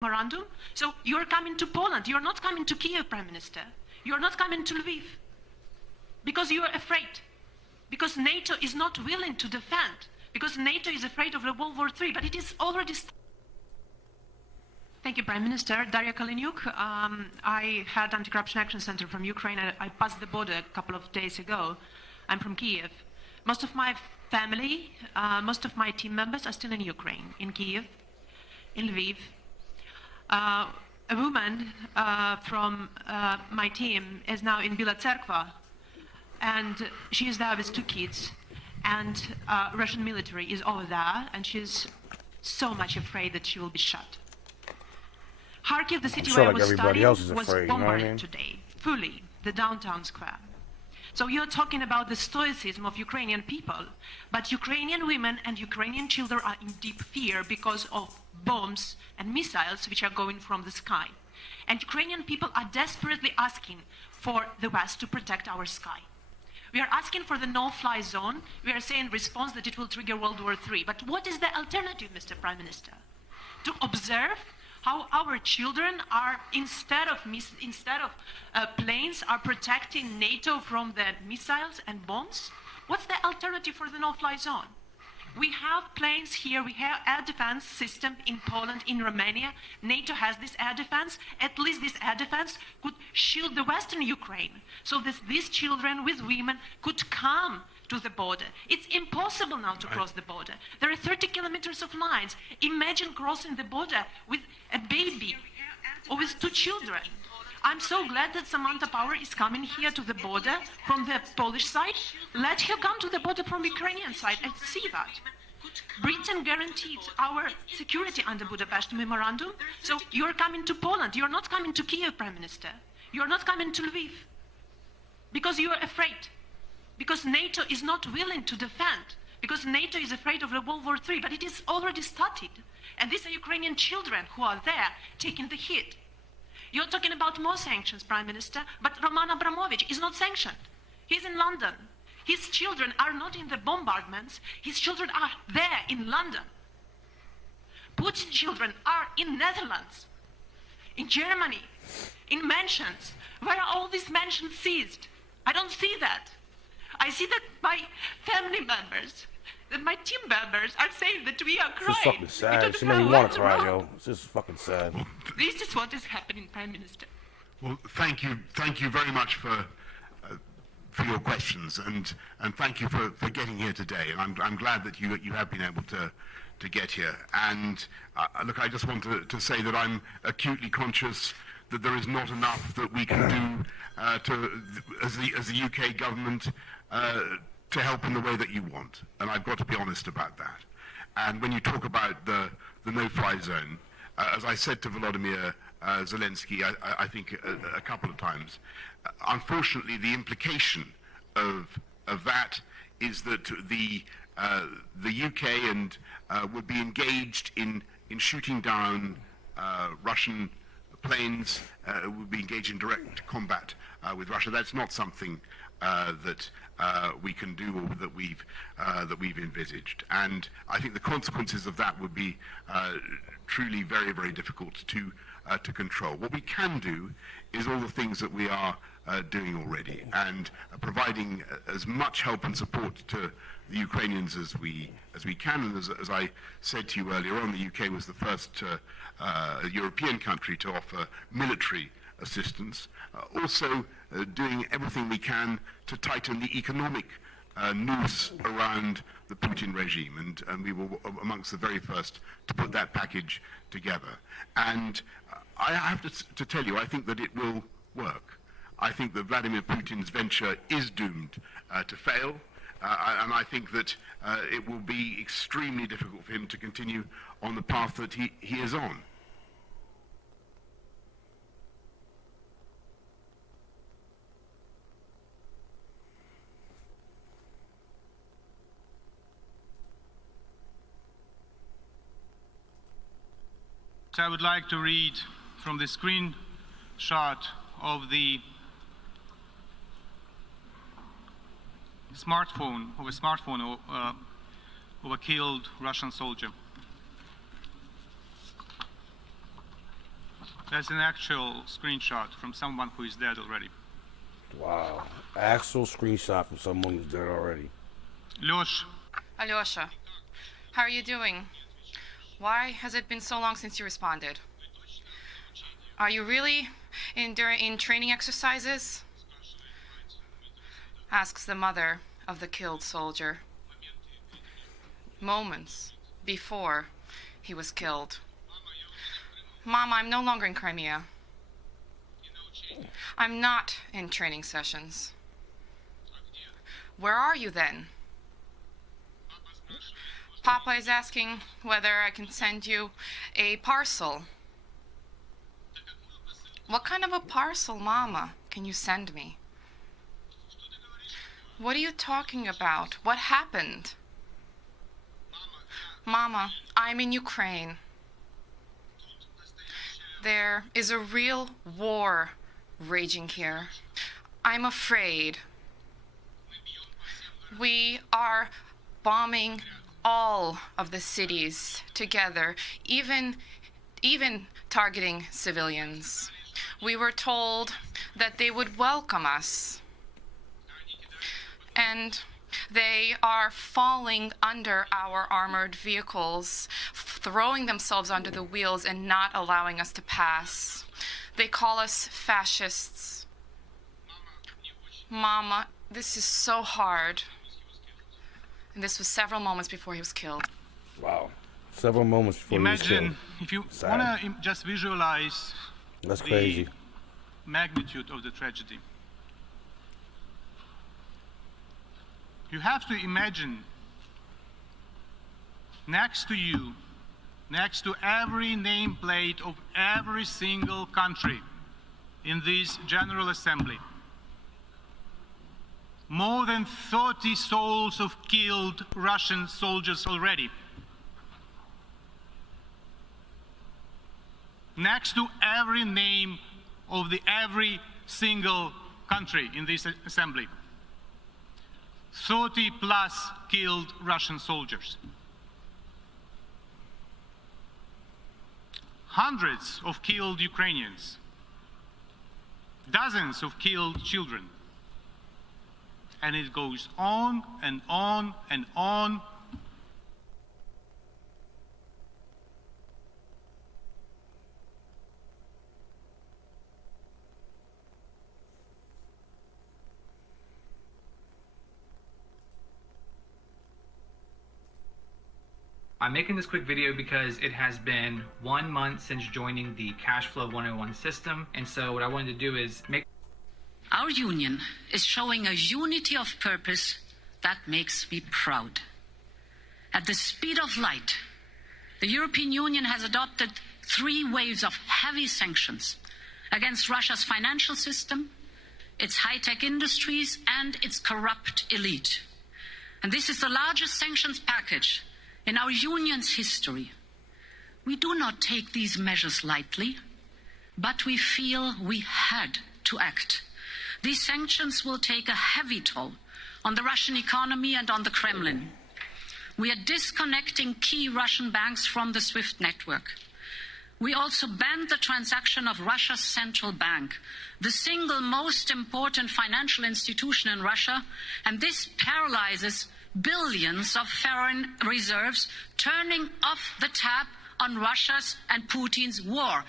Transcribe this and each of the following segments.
memorandum. So you're coming to Poland. You're not coming to Kiev, Prime Minister. You're not coming to Lviv because you are afraid. Because NATO is not willing to defend. Because NATO is afraid of the World War III. But it is already. Thank you, Prime Minister. Daria Kaleniuk. I had Anti-Corruption Action Center from Ukraine. I passed the border a couple of days ago. I'm from Kiev. Most of my family, most of my team members are still in Ukraine, in Kiev, in Lviv. A woman from my team is now in Bila Tserkva, and she is there with 2 kids, and Russian military is over there, and she's so much afraid that she will be shot. Kharkiv, the city where I was studying, was bombarded today, fully, the downtown square. So you're talking about the stoicism of Ukrainian people, but Ukrainian women and Ukrainian children are in deep fear because of bombs and missiles which are going from the sky. And Ukrainian people are desperately asking for the West to protect our sky. We are asking for the no-fly zone. We are saying in response that it will trigger World War III. But what is the alternative, Mr. Prime Minister? To observe how our children are, instead of planes, are protecting NATO from the missiles and bombs? What's the alternative for the no-fly zone? We have planes here, we have air defense system in Poland, in Romania. NATO has this air defense. At least this air defense could shield the Western Ukraine, so that these children with women could come to the border. It's impossible now to cross the border. There are 30 kilometers of lines. Imagine crossing the border with a baby or with 2 children. I'm so glad that Samantha Power is coming here to the border from the Polish side. Let her come to the border from the Ukrainian side and see that. Britain guaranteed our security under Budapest Memorandum. So you're coming to Poland. You're not coming to Kiev, Prime Minister. You're not coming to Lviv because you are afraid. Because NATO is not willing to defend, because NATO is afraid of the World War III, but it is already started. And these are Ukrainian children who are there taking the hit. You're talking about more sanctions, Prime Minister, but Roman Abramovich is not sanctioned. He's in London. His children are not in the bombardments. His children are there in London. Putin's children are in Netherlands, in Germany, in mansions. Where are all these mansions seized? I don't see that. I see that my family members, that my team members are saying that we are crying. This is fucking sad. She made me want to cry, yo. This is fucking sad. This is what is happening, Prime Minister. Well, thank you very much for your questions, and thank you for getting here today. And I'm glad that you have been able to get here. And look, I just want to say that I'm acutely conscious that there is not enough that we can do as the UK government to help in the way that you want, and I've got to be honest about that. And when you talk about the no-fly zone, as I said to Volodymyr Zelensky, I think a couple of times, unfortunately the implication of that is that the UK and would be engaged in shooting down Russian planes, would be engaged in direct combat with Russia. That's not something that we can do, or that we've envisaged. And I think the consequences of that would be truly very, very difficult to control. What we can do is all the things that we are doing already, and providing as much help and support to the Ukrainians as we can. And as I said to you earlier on, the UK was the first European country to offer military assistance. Also doing everything we can to tighten the economic noose around the Putin regime, and we were amongst the very first to put that package together. And I have to tell you, I think that it will work. I think that Vladimir Putin's venture is doomed to fail, and I think that it will be extremely difficult for him to continue on the path that he is on. I would like to read from the screenshot of the smartphone of a killed Russian soldier. That's an actual screenshot from someone who is dead already. Wow. Actual screenshot from someone who's dead already. Lёш, Alyosha, how are you doing? Why has it been so long since you responded? Are you really in training exercises? Asks the mother of the killed soldier. Moments before he was killed. Mama, I'm no longer in Crimea. I'm not in training sessions. Where are you then? Papa is asking whether I can send you a parcel. What kind of a parcel, Mama, can you send me? What are you talking about? What happened? Mama, I'm in Ukraine. There is a real war raging here. I'm afraid. We are bombing all of the cities together, even targeting civilians. We were told that they would welcome us. And they are falling under our armored vehicles, throwing themselves under the wheels and not allowing us to pass. They call us fascists. Mama, this is so hard. And this was several moments before he was killed. Wow. Several moments before he was killed. imagine, if you want to just visualize That's the crazy. magnitude of the tragedy. You have to imagine next to you, next to every nameplate of every single country in this General Assembly, more than 30 souls of killed Russian soldiers already. Next to every name of every single country in this assembly. 30 plus killed Russian soldiers. Hundreds of killed Ukrainians. Dozens of killed children. And it goes on and on and on. I'm making this quick video because it has been 1 month since joining the Cashflow 101 system, and so what I wanted to do is make Our union is showing a unity of purpose that makes me proud. At the speed of light, the European Union has adopted 3 waves of heavy sanctions against Russia's financial system, its high-tech industries, and its corrupt elite. And this is the largest sanctions package in our union's history. We do not take these measures lightly, but we feel we had to act. These sanctions will take a heavy toll on the Russian economy and on the Kremlin. We are disconnecting key Russian banks from the SWIFT network. We also banned the transaction of Russia's central bank, the single most important financial institution in Russia, and this paralyzes billions of foreign reserves, turning off the tap on Russia's and Putin's war.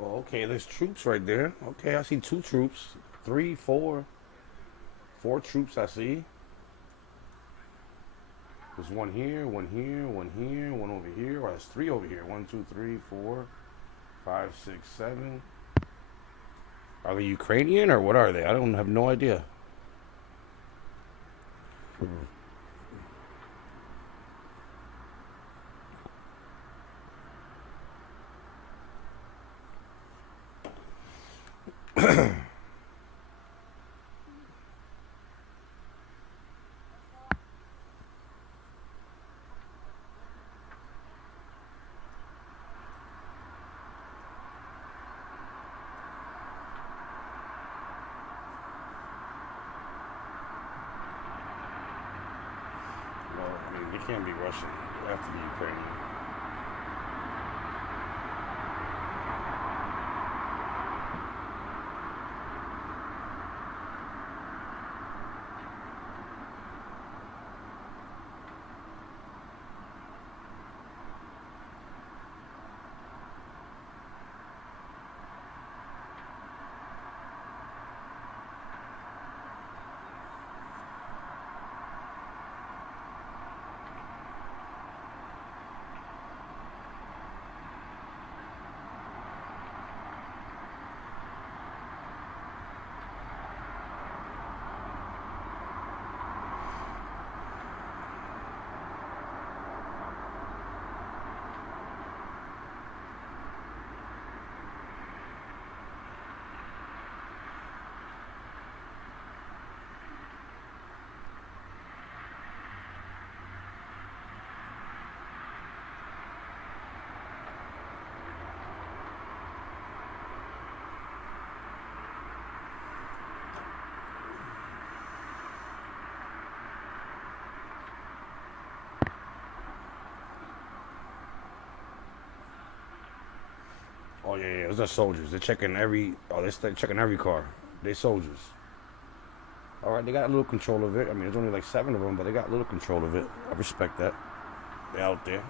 Oh, okay, there's troops right there. Okay, I see 2 troops. 3, 4. 4 troops I see. There's 1 here, 1 here, 1 here, 1 over here. Well, there's 3 over here. 1, 2, 3, 4, 5, 6, 7. Are they Ukrainian or what are they? I don't have no idea. They can't be Russian. They have to be Ukrainian. Oh yeah, those are soldiers. They're checking every. Oh, they're checking every car. They soldiers. All right, they got a little control of it. I mean, there's only like 7 of them, but they got a little control of it. I respect that. They're out there.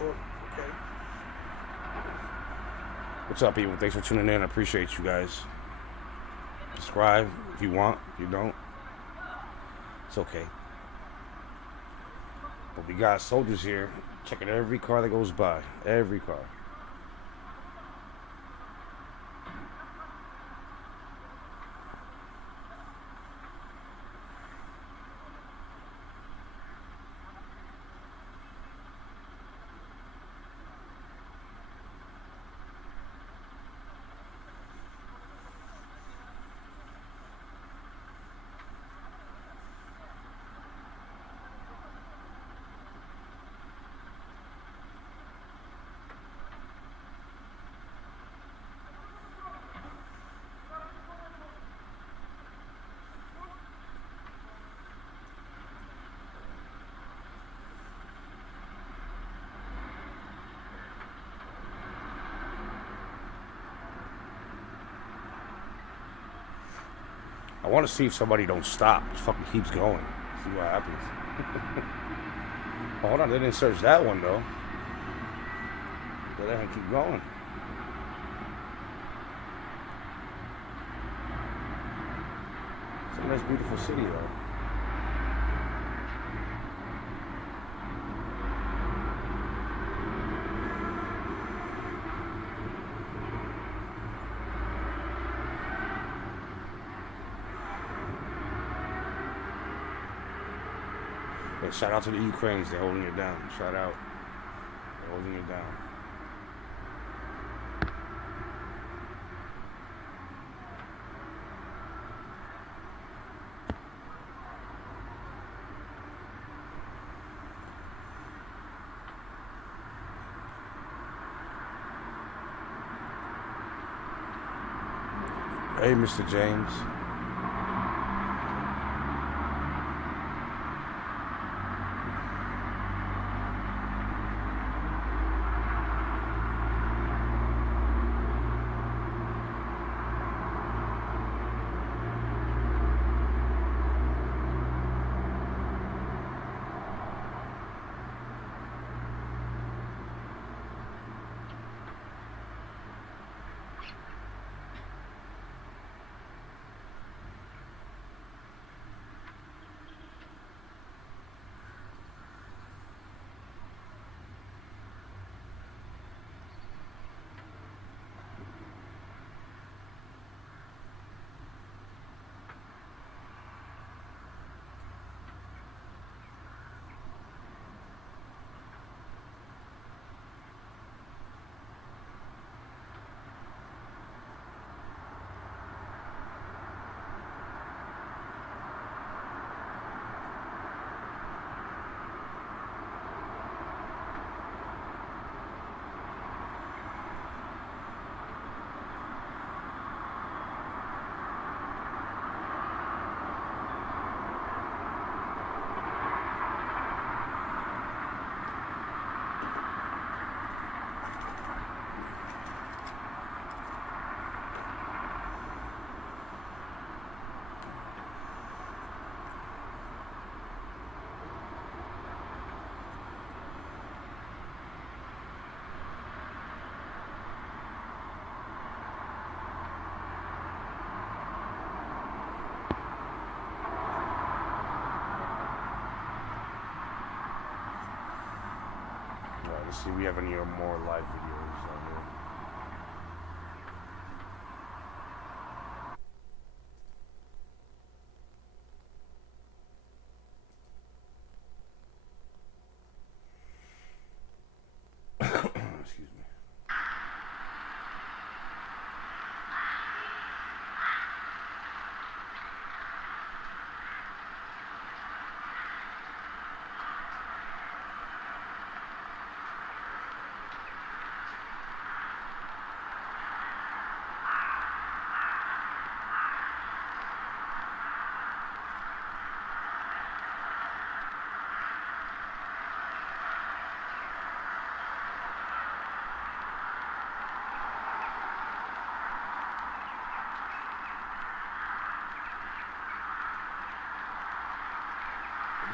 Okay. What's up, people? Thanks for tuning in. I appreciate you guys. Subscribe if you want. If you don't, it's okay. But we got soldiers here checking every car that goes by. Every car. I want to see if somebody don't stop. Just fucking keeps going. See what happens. Oh, hold on, they didn't search that one though. They let him keep going. It's a nice, beautiful city though. Hey, shout out to the Ukrainians. They're holding it down. Shout out. They're holding it down. Hey, Mr. James. Let's see if we have any more live videos on here. Excuse me.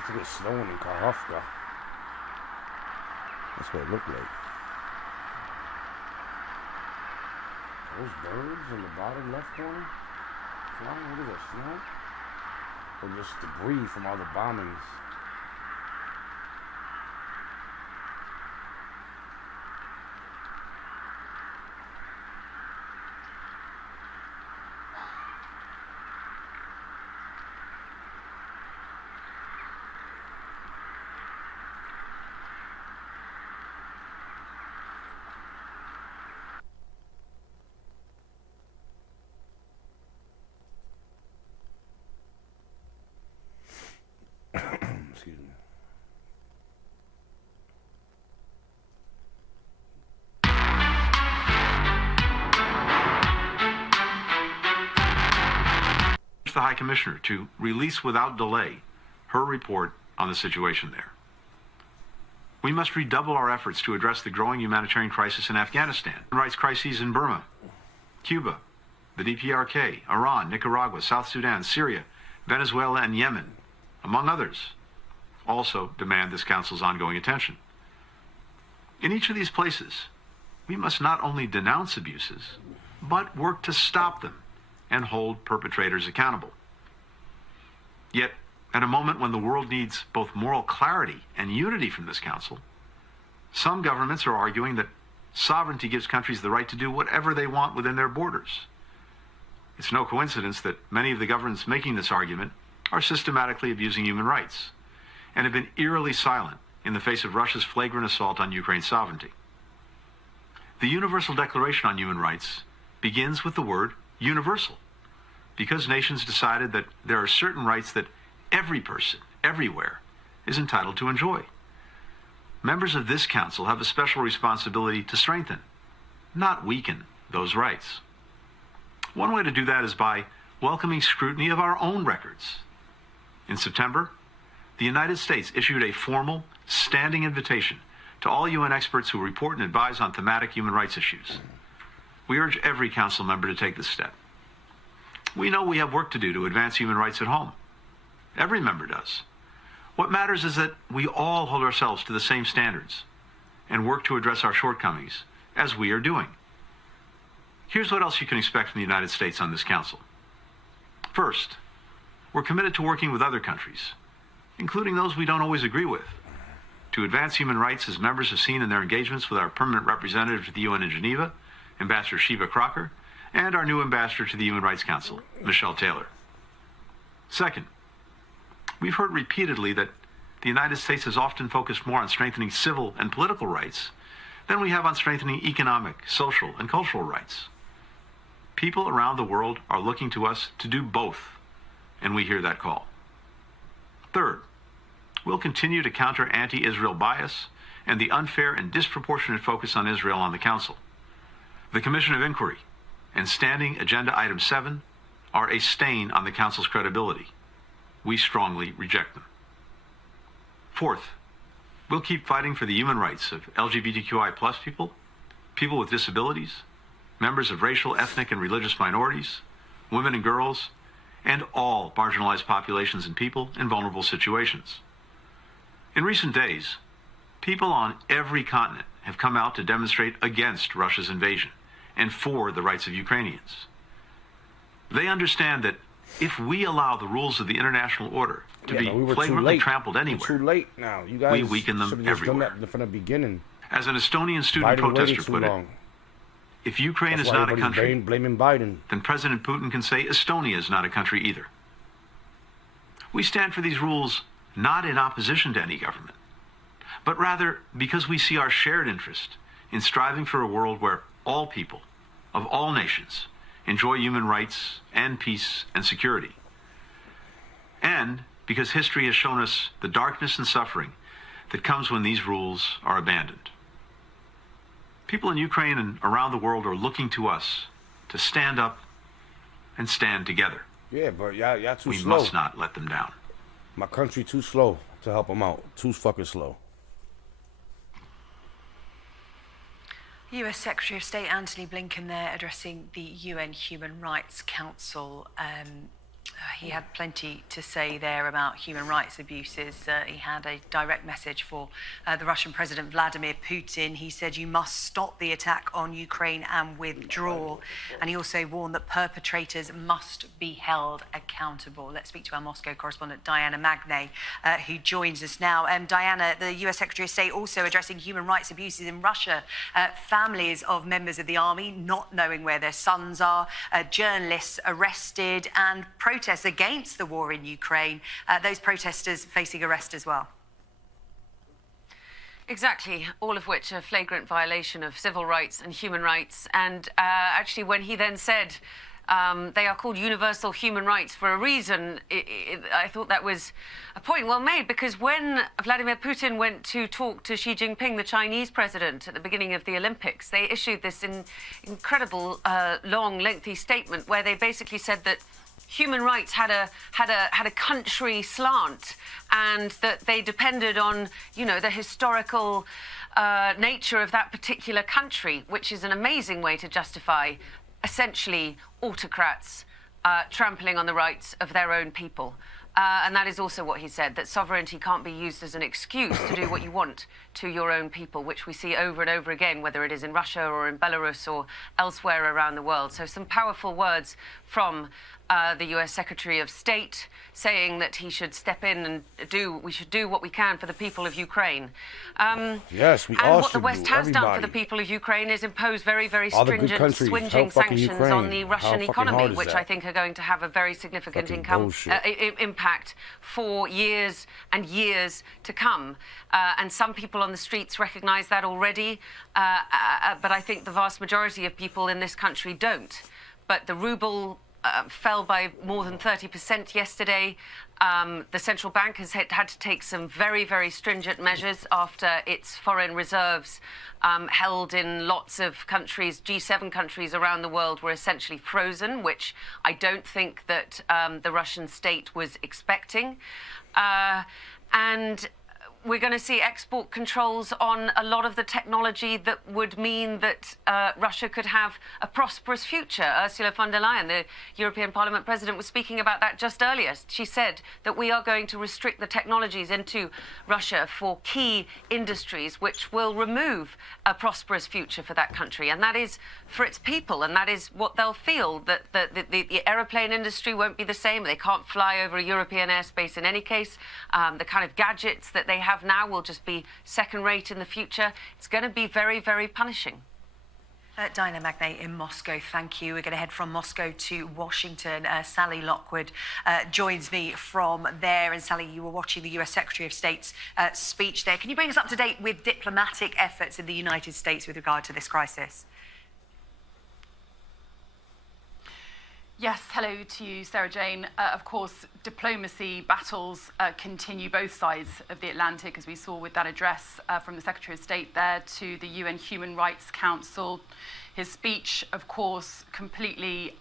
It's a bit snowing in Kahofka. That's what it looked like. Those birds in the bottom left corner flying, what is that, snow? Or just debris from all the bombings? Excuse me. The High Commissioner to release without delay her report on the situation there. We must redouble our efforts to address the growing humanitarian crisis in Afghanistan, human rights crises in Burma, Cuba, the DPRK, Iran, Nicaragua, South Sudan, Syria, Venezuela, and Yemen, among others, also demand this Council's ongoing attention. In each of these places, we must not only denounce abuses, but work to stop them and hold perpetrators accountable. Yet, at a moment when the world needs both moral clarity and unity from this Council, some governments are arguing that sovereignty gives countries the right to do whatever they want within their borders. It's no coincidence that many of the governments making this argument are systematically abusing human rights and have been eerily silent in the face of Russia's flagrant assault on Ukraine's sovereignty. The Universal Declaration on Human Rights begins with the word universal, because nations decided that there are certain rights that every person, everywhere, is entitled to enjoy. Members of this Council have a special responsibility to strengthen, not weaken, those rights. One way to do that is by welcoming scrutiny of our own records. In September, the United States issued a formal, standing invitation to all UN experts who report and advise on thematic human rights issues. We urge every council member to take this step. We know we have work to do to advance human rights at home. Every member does. What matters is that we all hold ourselves to the same standards and work to address our shortcomings, as we are doing. Here's what else you can expect from the United States on this council. First, we're committed to working with other countries, including those we don't always agree with, to advance human rights as members have seen in their engagements with our permanent representative to the UN in Geneva, Ambassador Shiva Crocker, and our new ambassador to the Human Rights Council, Michelle Taylor. Second, we've heard repeatedly that the United States has often focused more on strengthening civil and political rights than we have on strengthening economic, social, and cultural rights. People around the world are looking to us to do both, and we hear that call. Third, we'll continue to counter anti-Israel bias and the unfair and disproportionate focus on Israel on the Council. The Commission of Inquiry and Standing Agenda Item 7 are a stain on the Council's credibility. We strongly reject them. Fourth, we'll keep fighting for the human rights of LGBTQI+ people, people with disabilities, members of racial, ethnic, and religious minorities, women and girls, and all marginalized populations and people in vulnerable situations. In recent days, people on every continent have come out to demonstrate against Russia's invasion and for the rights of Ukrainians. They understand that if we allow the rules of the international order to be flagrantly trampled anywhere, too late now. You guys we weaken them everywhere. Done that from the beginning. As an Estonian student protester put it, if Ukraine is not a country, blaming Biden, then President Putin can say Estonia is not a country either. We stand for these rules not in opposition to any government, but rather because we see our shared interest in striving for a world where all people of all nations enjoy human rights and peace and security. And because history has shown us the darkness and suffering that comes when these rules are abandoned. People in Ukraine and around the world are looking to us to stand up and stand together. Yeah, but y'all too we slow. We must not let them down. My country too slow to help them out. Too fucking slow. US Secretary of State Antony Blinken there addressing the UN Human Rights Council. He had plenty to say there about human rights abuses. He had a direct message for the Russian President Vladimir Putin. He said, "You must stop the attack on Ukraine and withdraw." And he also warned that perpetrators must be held accountable. Let's speak to our Moscow correspondent, Diana Magne, who joins us now. Diana, the US Secretary of State also addressing human rights abuses in Russia. Families of members of the army not knowing where their sons are, journalists arrested, and protests against the war in Ukraine, those protesters facing arrest as well. Exactly, all of which are flagrant violation of civil rights and human rights. And actually, when he then said they are called universal human rights for a reason, I thought that was a point well made, because when Vladimir Putin went to talk to Xi Jinping, the Chinese president, at the beginning of the Olympics, they issued this incredible, long, lengthy statement where they basically said that human rights had a country slant, and that they depended on, the historical nature of that particular country, which is an amazing way to justify essentially autocrats trampling on the rights of their own people. And that is also what he said, that sovereignty can't be used as an excuse to do what you want to your own people, which we see over and over again, whether it is in Russia or in Belarus or elsewhere around the world. So some powerful words from the US Secretary of State, saying that he should step in and we should do what we can for the people of Ukraine. Yes, we all should. And what the West has done for the people of Ukraine is impose very, very stringent, swinging sanctions on the Russian economy, which I think are going to have a very significant impact for years and years to come. And some people on the streets recognize that already, but I think the vast majority of people in this country don't. But the ruble fell by more than 30% yesterday. The central bank has had to take some very, very stringent measures after its foreign reserves held in lots of countries, G7 countries around the world, were essentially frozen, which I don't think that the Russian state was expecting. And we're going to see export controls on a lot of the technology that would mean that Russia could have a prosperous future. Ursula von der Leyen, the European Parliament President, was speaking about that just earlier. She said that we are going to restrict the technologies into Russia for key industries, which will remove a prosperous future for that country. And that is for its people, and that is what they'll feel, that the aeroplane industry won't be the same. They can't fly over a European airspace in any case. The kind of gadgets that they have now will just be second rate in the future. It's going to be very, very punishing. Dinah Magnay in Moscow, thank you. We're going to head from Moscow to Washington. Sally Lockwood joins me from there. And Sally, you were watching the US Secretary of State's speech there. Can you bring us up to date with diplomatic efforts in the United States with regard to this crisis? Yes, hello to you, Sarah Jane. Of course, diplomacy battles continue both sides of the Atlantic, as we saw with that address from the Secretary of State there to the UN Human Rights Council. His speech, of course, completely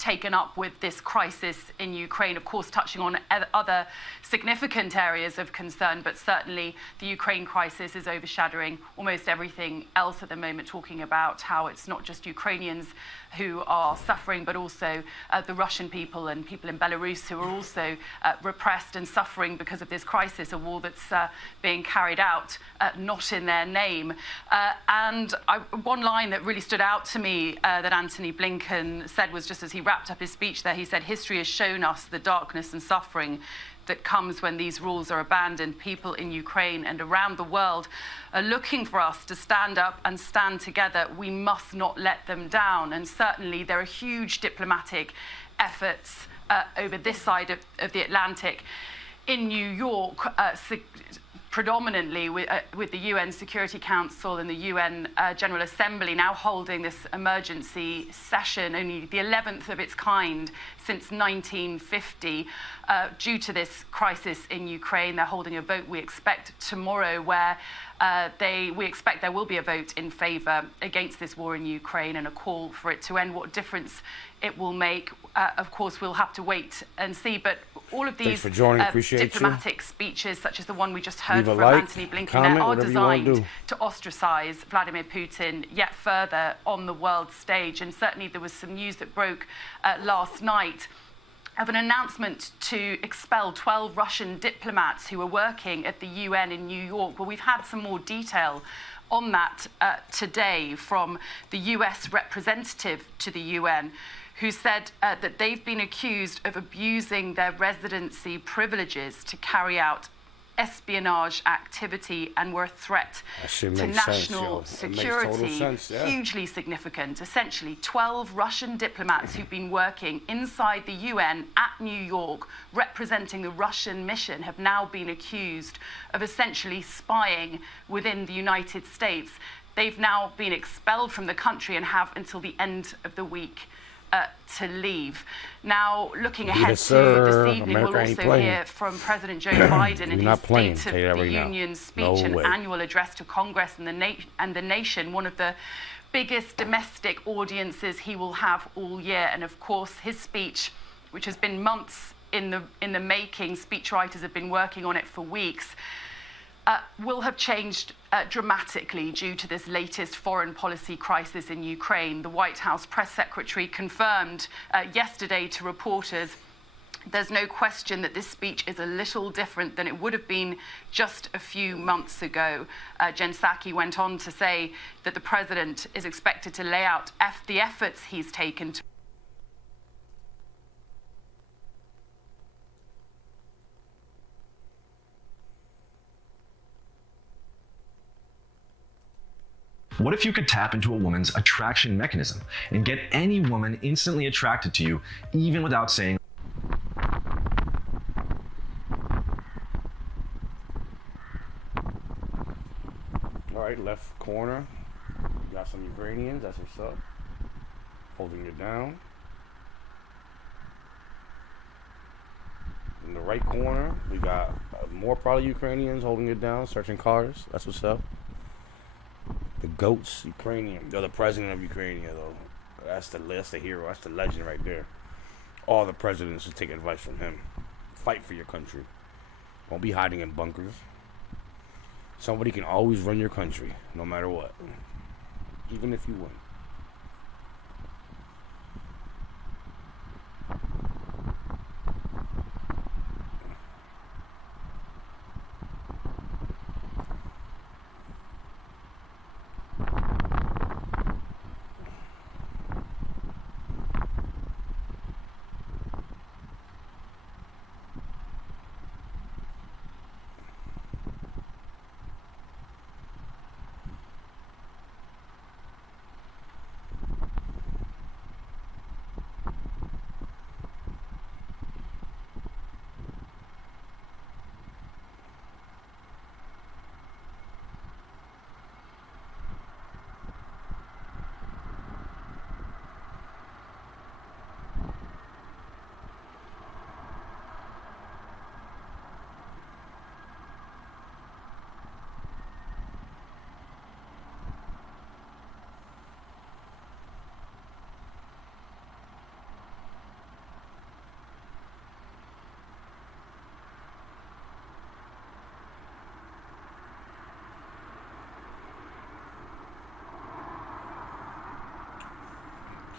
taken up with this crisis in Ukraine, of course, touching on other significant areas of concern, but certainly the Ukraine crisis is overshadowing almost everything else at the moment, talking about how it's not just Ukrainians who are suffering, but also the Russian people and people in Belarus who are also repressed and suffering because of this crisis, a war that's being carried out not in their name. One line that really stood out to me that Antony Blinken said was just as he wrapped up his speech there, he said, "History has shown us the darkness and suffering that comes when these rules are abandoned. People in Ukraine and around the world are looking for us to stand up and stand together. We must not let them down." And certainly there are huge diplomatic efforts over this side of the Atlantic. In New York, predominantly with the UN Security Council and the UN General Assembly now holding this emergency session, only the 11th of its kind since 1950, due to this crisis in Ukraine. They're holding a vote, we expect, tomorrow, where we expect there will be a vote in favour against this war in Ukraine and a call for it to end. What difference it will make, of course, we'll have to wait and see. But all of these diplomatic speeches, such as the one we just heard from Antony Blinken, are designed to ostracize Vladimir Putin yet further on the world stage. And certainly there was some news that broke last night of an announcement to expel 12 Russian diplomats who were working at the UN in New York. Well, we've had some more detail on that today from the US representative to the UN, who said that they've been accused of abusing their residency privileges to carry out espionage activity and were a threat to national security. Hugely significant. Essentially, 12 Russian diplomats who've been working inside the UN at New York representing the Russian mission have now been accused of essentially spying within the United States. They've now been expelled from the country and have until the end of the week to leave. Now, looking ahead to this evening, we'll also hear from President Joe Biden in his State of the Union speech, an annual address to Congress and the nation, one of the biggest domestic audiences he will have all year. And of course, his speech, which has been months in the making, speechwriters have been working on it for weeks, will have changed dramatically due to this latest foreign policy crisis in Ukraine. The White House press secretary confirmed yesterday to reporters there's no question that this speech is a little different than it would have been just a few months ago. Jen Psaki went on to say that the president is expected to lay out the efforts he's taken to What if you could tap into a woman's attraction mechanism and get any woman instantly attracted to you, even without saying... All right, left corner. You got some Ukrainians, that's what's up. Holding it down. In the right corner, we got more probably Ukrainians holding it down, searching cars. That's what's up. The goats, Ukrainian. They're the president of Ukraine, though. That's the hero. That's the legend right there. All the presidents should take advice from him. Fight for your country. Don't be hiding in bunkers. Somebody can always run your country, no matter what. Even if you win.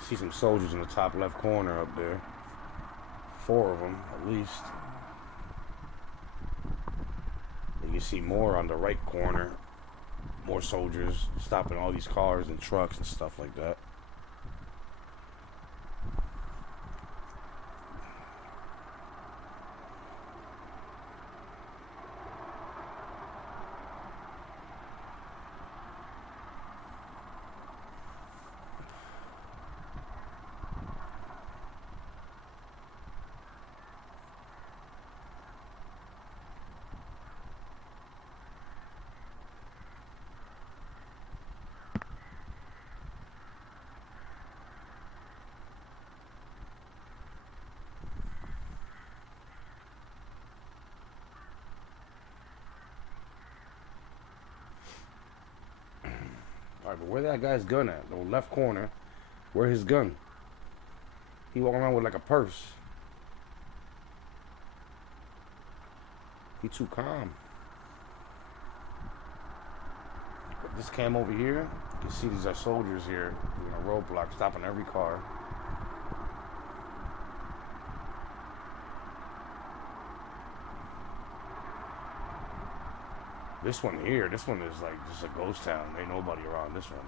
See some soldiers in the top left corner up there. 4 of them, at least. And you see more on the right corner. More soldiers stopping all these cars and trucks and stuff like that. Alright, but where that guy's gun at? The left corner. Where his gun? He walking around with like a purse. He too calm. But this cam over here, you can see these are soldiers here doing a roadblock, stopping every car. This one here, this one is like just a ghost town. Ain't nobody around this one.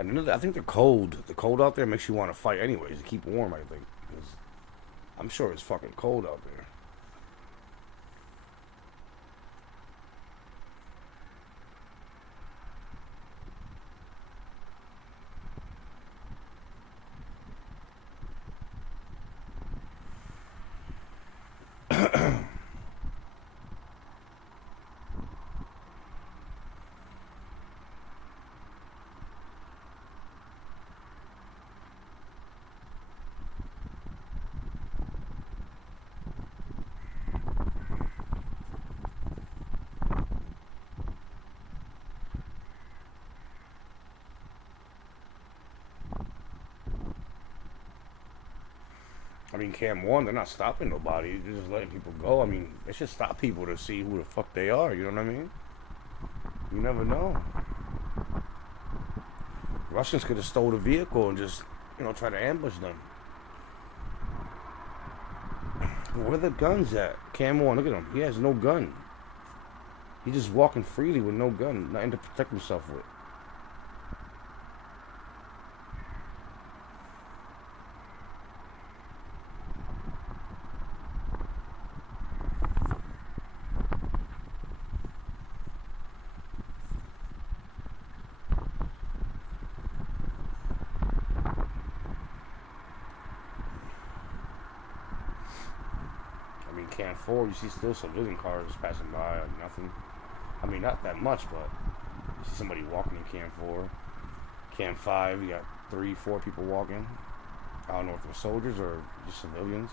And another, I think the cold out there makes you want to fight anyways, to keep warm, I think. 'Cause I'm sure it's fucking cold out there. I mean, Cam 1, they're not stopping nobody. They're just letting people go. I mean, they should stop people to see who the fuck they are. You know what I mean? You never know. Russians could have stole the vehicle and just, try to ambush them. Where are the guns at? Cam 1, look at him. He has no gun. He's just walking freely with no gun. Nothing to protect himself with. Camp 4, you see still civilian cars passing by, like nothing. I mean, not that much, but you see somebody walking in Camp 4. Camp 5, you got 3, 4 people walking. I don't know if they're soldiers or just civilians.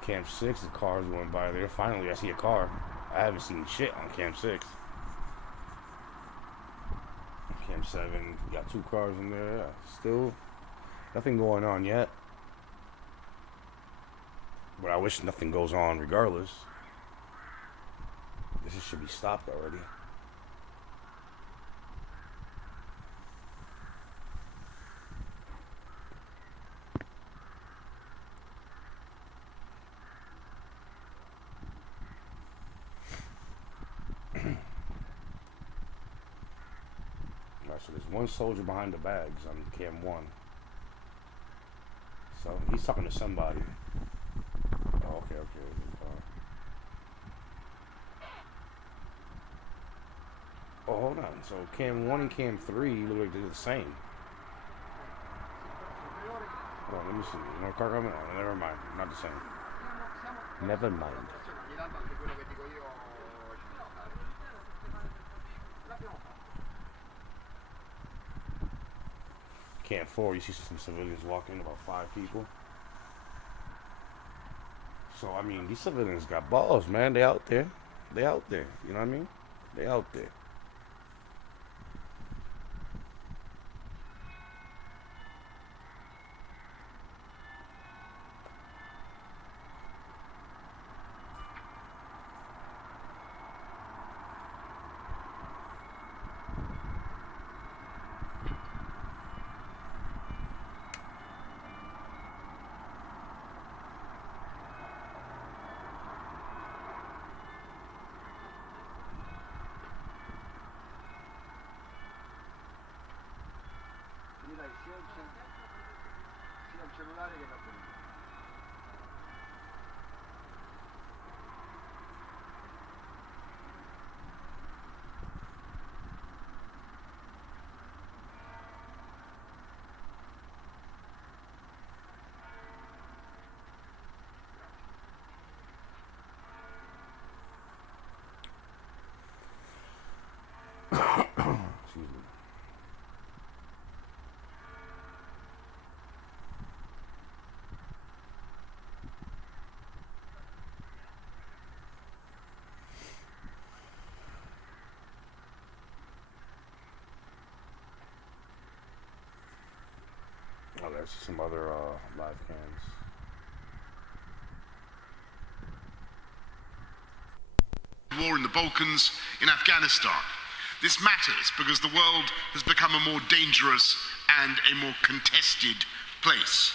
Camp 6, the cars going by there. Finally, I see a car. I haven't seen shit on Camp 6. Camp 7, you got 2 cars in there. Still nothing going on yet. But I wish nothing goes on regardless. This should be stopped already. Alright, so there's one soldier behind the bags on Cam 1. So he's talking to somebody. Oh, okay. Oh, hold on. So Cam 1 and Cam 3 look like they're the same. Hold on, let me see. No car coming? Oh, never mind. Not the same. Never mind. Camp 4, you see some civilians walking, about 5 people. So, I mean, these civilians got balls, man. They out there. They out there. You know what I mean? They out there. Excuse me. Oh, there's some other live cams. War in the Balkans, in Afghanistan. This matters because the world has become a more dangerous and a more contested place.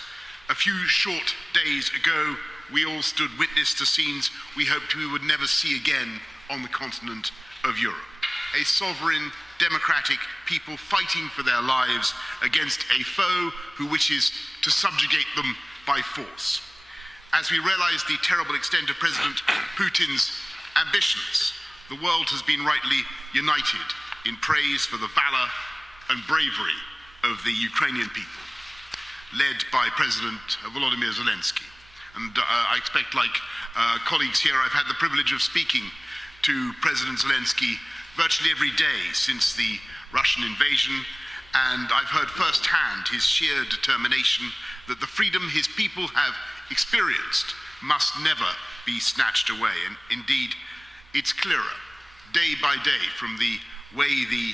A few short days ago, we all stood witness to scenes we hoped we would never see again on the continent of Europe. A sovereign, democratic people fighting for their lives against a foe who wishes to subjugate them by force. As we realize the terrible extent of President Putin's ambitions, the world has been rightly united in praise for the valor and bravery of the Ukrainian people, led by President Volodymyr Zelensky. And I expect, like colleagues here, I've had the privilege of speaking to President Zelensky virtually every day since the Russian invasion, and I've heard firsthand his sheer determination that the freedom his people have experienced must never be snatched away. And indeed, it's clearer day by day from the way the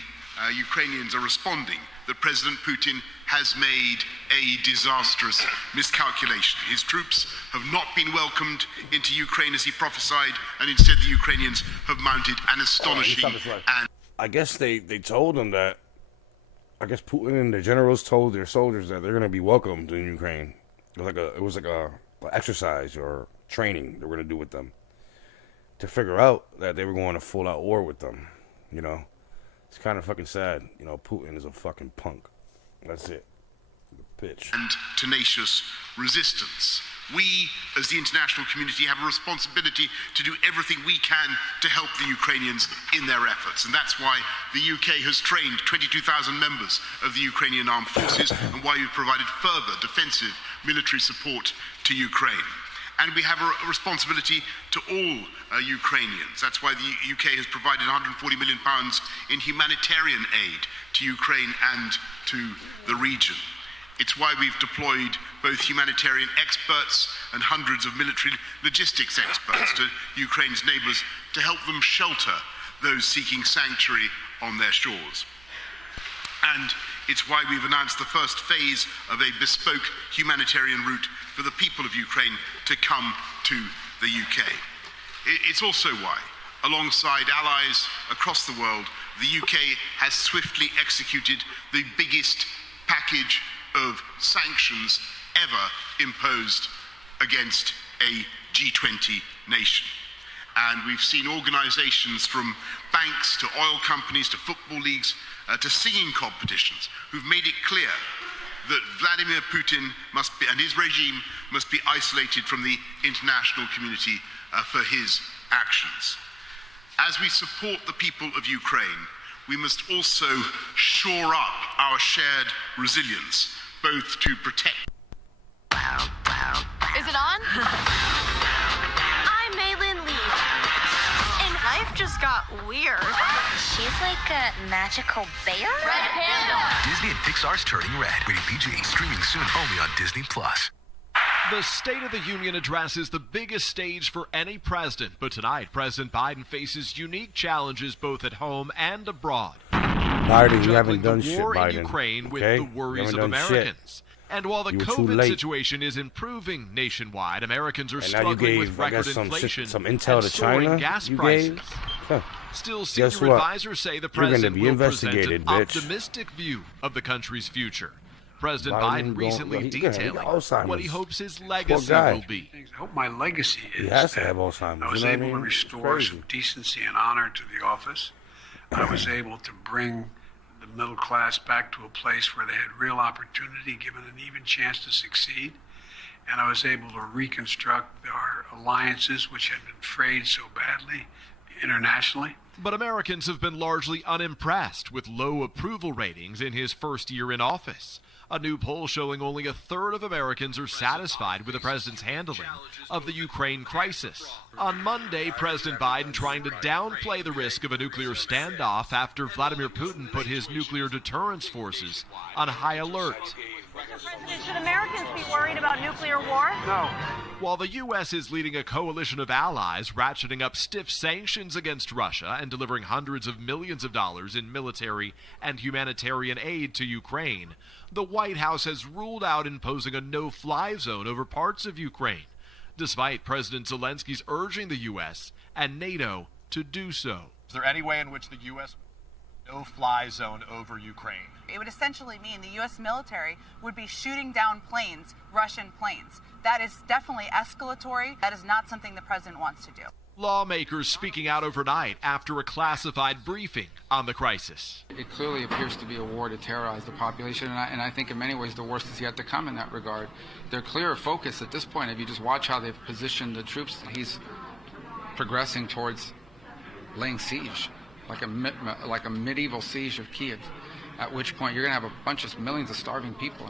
Ukrainians are responding that President Putin has made a disastrous miscalculation. His troops have not been welcomed into Ukraine as he prophesied, and instead the Ukrainians have mounted an astonishing and... I guess they told them that, I guess Putin and the generals told their soldiers that they're going to be welcomed in Ukraine. It was like a exercise or training they were going to do with them to figure out that they were going to full out war with them, you know. It's kind of fucking sad. You know, Putin is a fucking punk. That's it. The pitch. And tenacious resistance. We, as the international community, have a responsibility to do everything we can to help the Ukrainians in their efforts. And that's why the UK has trained 22,000 members of the Ukrainian armed forces and why we've provided further defensive military support to Ukraine. And we have a responsibility to all Ukrainians. That's why the UK has provided £140 million in humanitarian aid to Ukraine and to the region. It's why we've deployed both humanitarian experts and hundreds of military logistics experts to Ukraine's neighbours to help them shelter those seeking sanctuary on their shores. And it's why we've announced the first phase of a bespoke humanitarian route for the people of Ukraine to come to the UK. It's also why, alongside allies across the world, the UK has swiftly executed the biggest package of sanctions ever imposed against a G20 nation. And we've seen organizations from banks to oil companies to football leagues to singing competitions who've made it clear that Vladimir Putin and his regime must be isolated from the international community for his actions. As we support the people of Ukraine, we must also shore up our shared resilience, both to protect. Is it on? I'm Maylin Lee. And life just got weird. She's like a magical bear? Red Panda. Disney and Pixar's Turning Red. Rated PG. Streaming soon only on Disney+. The State of the Union address is the biggest stage for any president, but tonight President Biden faces unique challenges both at home and abroad. Biden, you haven't done shit, war Biden. in Ukraine with Okay? the worries You of haven't done Americans. shit. And while the You were too COVID late. situation is improving nationwide, Americans are And now you struggling gave, with I record guess, inflation some intel and to soaring China. gas You prices. gave? Huh. Still, senior Guess what? advisors say the You're gonna president be will present an investigated, bitch. optimistic view of the country's future. President Biden Biden going- recently well, he got detailing Alzheimer's. what he hopes his Poor legacy guy. will be. I hope my legacy He is has to that have Alzheimer's. I was you know able what I to mean? restore Crazy. some decency and honor to the office. I was able to bring the middle class back to a place where they had real opportunity, given an even chance to succeed. And I was able to reconstruct our alliances, which had been frayed so badly internationally. But Americans have been largely unimpressed with low approval ratings in his first year in office. A new poll showing only a third of Americans are satisfied with the president's handling of the Ukraine crisis. On Monday, President Biden trying to downplay the risk of a nuclear standoff after Vladimir Putin put his nuclear deterrence forces on high alert. Should Americans be worried about nuclear war? No. While the U.S. is leading a coalition of allies ratcheting up stiff sanctions against Russia and delivering hundreds of millions of dollars in military and humanitarian aid to Ukraine, the White House has ruled out imposing a no-fly zone over parts of Ukraine, despite President Zelensky's urging the U.S. and NATO to do so. Is there any way in which the U.S. no-fly zone over Ukraine? It would essentially mean the U.S. military would be shooting down planes, Russian planes. That is definitely escalatory. That is not something the president wants to do. Lawmakers speaking out overnight after a classified briefing on the crisis. It clearly appears to be a war to terrorize the population, and I think in many ways the worst is yet to come in that regard. Their clear focus at this point, if you just watch how they've positioned the troops, he's progressing towards laying siege, like a medieval siege of Kiev, at which point you're going to have a bunch of millions of starving people.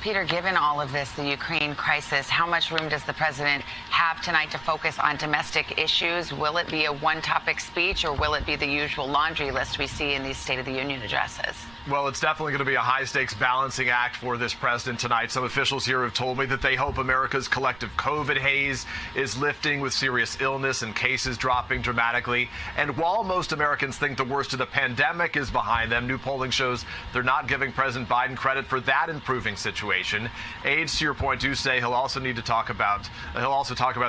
Peter, given all of this, the Ukraine crisis, how much room does the president have tonight to focus on domestic issues? Will it be a one-topic speech, or will it be the usual laundry list we see in these State of the Union addresses? Well, it's definitely going to be a high-stakes balancing act for this president tonight. Some officials here have told me that they hope America's collective COVID haze is lifting with serious illness and cases dropping dramatically. And while most Americans think the worst of the pandemic is behind them, new polling shows they're not giving President Biden credit for that improving situation. Aides, to your point, do say he'll also talk about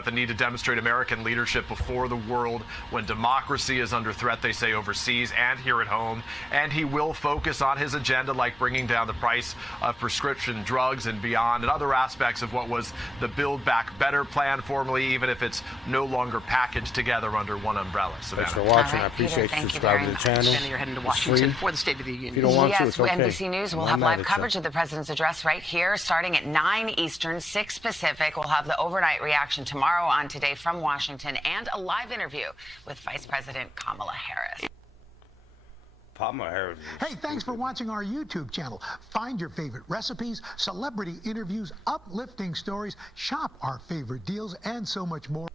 the need to demonstrate American leadership before the world when democracy is under threat, they say, overseas and here at home. And he will focus on his agenda, like bringing down the price of prescription drugs and beyond, and other aspects of what was the Build Back Better plan formerly, even if it's no longer packaged together under one umbrella. Thanks for watching. I appreciate you subscribing to the channel. You're heading to Washington for the State of the Union. If you don't want to, it's okay. NBC News will I'm have not live mad at you. coverage of the president's address right here, starting at 9 Eastern, 6 Pacific. We'll have the overnight reaction tomorrow on Today from Washington, and a live interview with Vice President Kamala Harris. pop my hair. Hey, thanks for watching our YouTube channel. Find your favorite recipes, celebrity interviews, uplifting stories, shop our favorite deals, and so much more.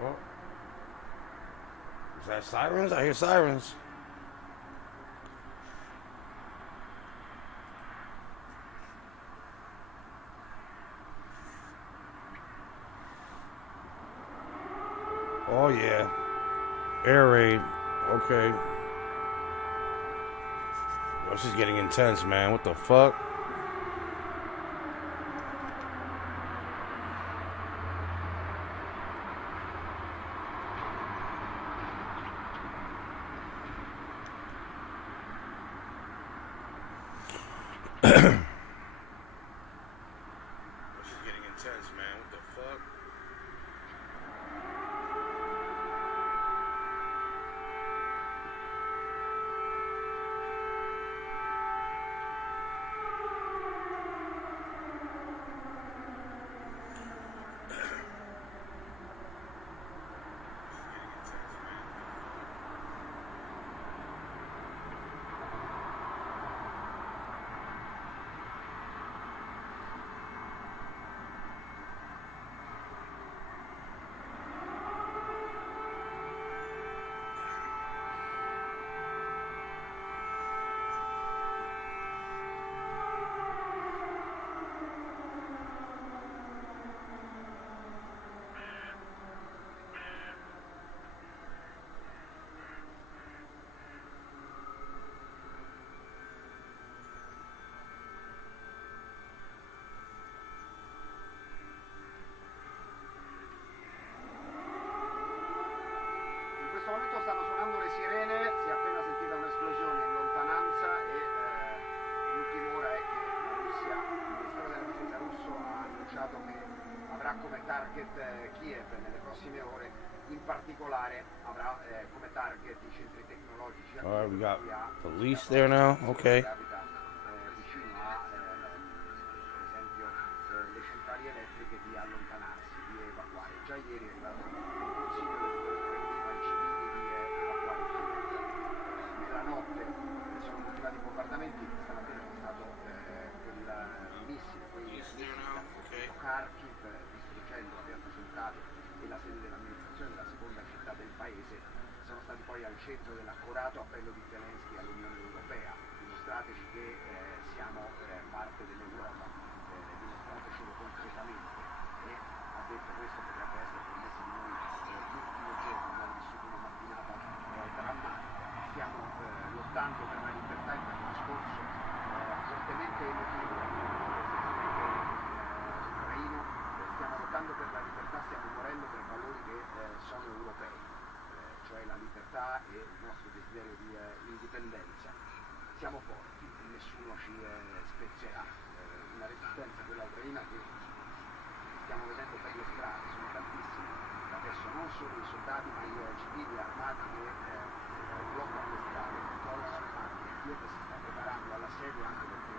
Well, is that sirens? I hear sirens. Oh yeah, air raid. Okay. This is getting intense, man. What the fuck? This is getting intense, man. What the fuck? In questo momento stanno suonando le sirene, si è appena sentita un'esplosione in lontananza e l'ultima ora è che la Russia, il Ministero della Difesa russo ha annunciato che avrà come target Kiev nelle prossime ore, in particolare avrà come target i centri tecnologici. All right, we got police there now. Okay. Vicino a, per esempio, le centrali elettriche di allontanarsi, di evacuare. Già ieri è arrivato il consiglio del governo ai civili di evacuare Kiev. Nella notte sono continuati i bombardamenti, stamattina c'è stato quel missile, poi Kharkiv, distruggendo la piazza centrale e la sede dell'amministrazione, la seconda città del paese. Sono stati poi al centro dell'accorato appello di Zelensky all'Unione Europea. Dimostrateci che siamo parte dell'Europa, dimostratecelo concretamente. E ha detto questo potrebbe essere permesso di noi l'ultimo giorno, abbiamo vissuto una mattinata drammatica. Stiamo lottando per la libertà e per un discorso fortemente emotivo ucraino. Stiamo lottando per la libertà, stiamo morendo per valori che sono europei, cioè la libertà e il nostro desiderio di indipendenza. Siamo forti e nessuno ci spezzerà. Una resistenza, quella ucraina, che stiamo vedendo per le strade, sono tantissimi. Adesso non solo i soldati ma i civili armati che bloccano le strade, controllano le macchine. Kiev si sta preparando all'assedio anche perché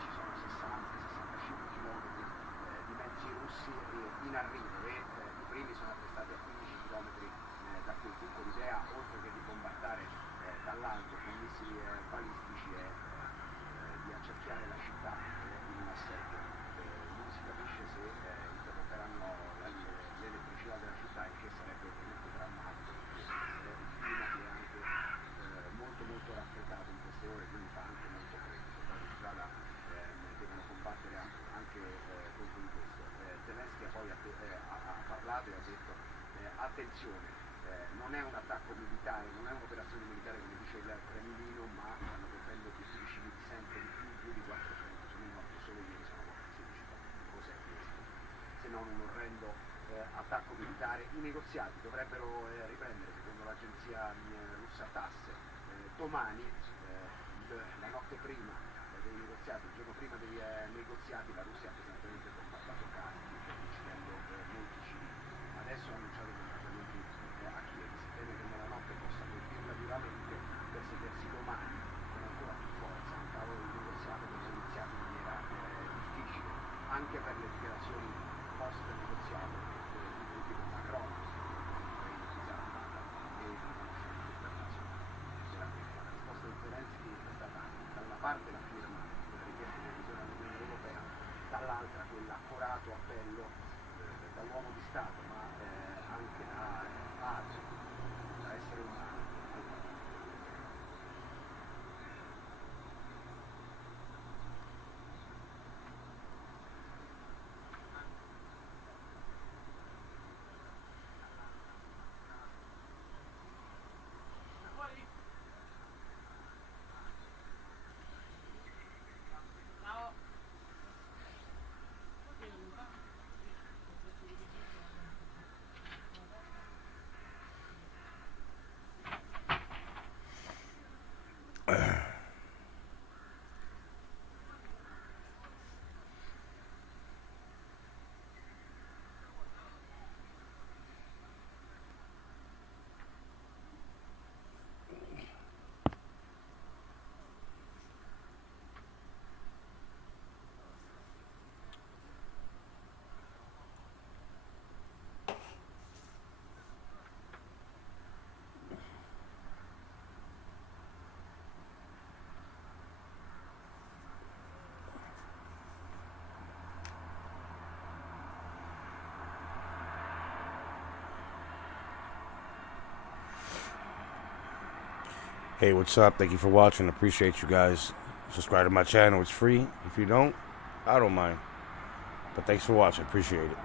ci sono 60-65 km di mezzi russi in arrivo e i primi sono attestati a 15 km da qui. Dunque l'idea, oltre che di bombardare dall'alto con missili balistici, è di accerchiare la città in un assedio. Non si capisce se interromperanno l'elettricità della città, il che sarebbe ovviamente drammatico. Il clima che è anche molto raffreddato in queste ore, quindi fa anche molto freddo. I soldati di strada devono combattere anche contro di questo. Zelensky poi ha parlato e ha detto attenzione, non è un attacco militare, non è un'operazione militare come dice il Cremlino, ma stanno colpendo obiettivi civili sempre di più di 400, sono morti solo ieri, sono morti 16 bambini. Cos'è questo? Se non un orrendo attacco militare. I negoziati dovrebbero riprendere, secondo l'agenzia russa TASS, domani, la notte prima dei negoziati, il giorno prima dei negoziati, la Russia ha pesantemente bombardato Kharkiv, uccidendo molti civili. Adesso ha annunciato bombardamenti a Kiev, si teme che nella notte possa colpirla duramente per sedersi domani con ancora più forza a un tavolo di negoziato che sono iniziato in maniera difficile, anche per le dichiarazioni post negoziato di Macron. livello dall'uomo di Stato, ma anche da padre, da essere umano. Hey, what's up? Thank you for watching. Appreciate you guys. Subscribe to my channel. It's free. If you don't, I don't mind. But thanks for watching. Appreciate it.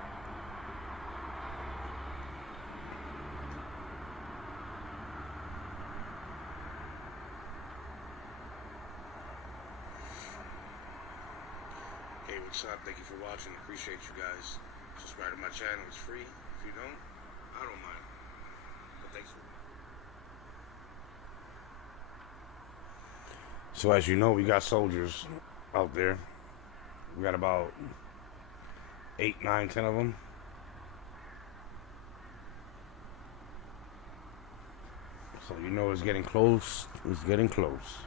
Hey, what's up? Thank you for watching. Appreciate you guys. Subscribe to my channel. It's free. If you don't, I don't mind. But thanks for So as you know, we got soldiers out there. We got about 8, 9, 10 of them. So you know it's getting close. It's getting close.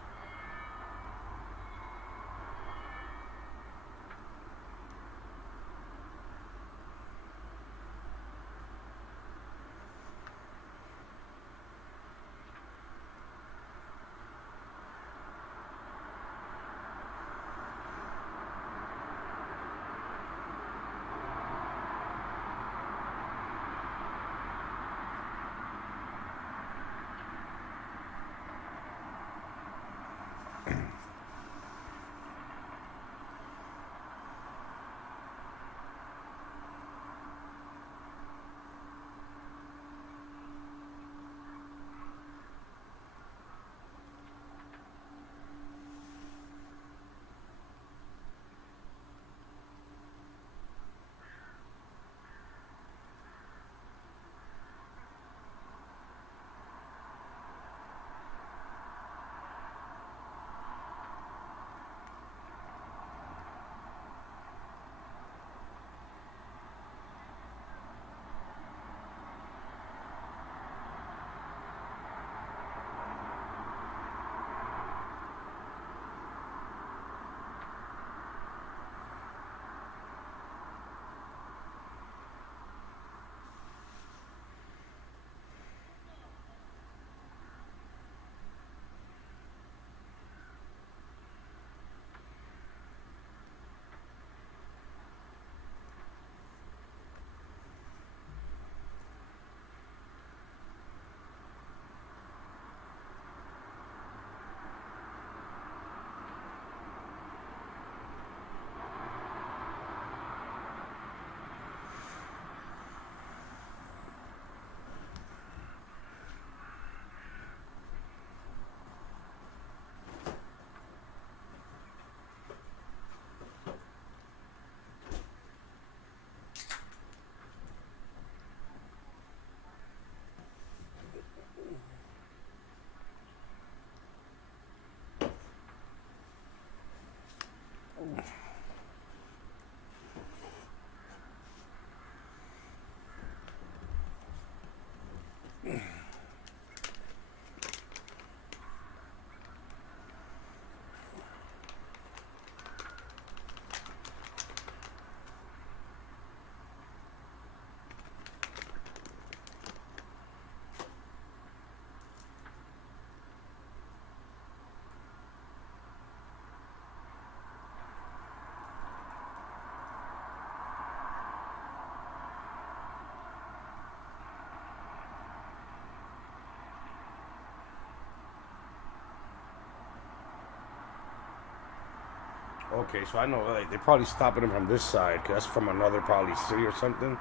Okay, so I know like they're probably stopping them from this side, cause that's from another probably city or something.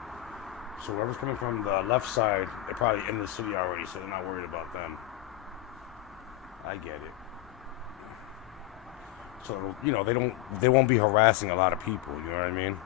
So whoever's coming from the left side, they're probably in the city already, so they're not worried about them. I get it. So you know they won't be harassing a lot of people. You know what I mean?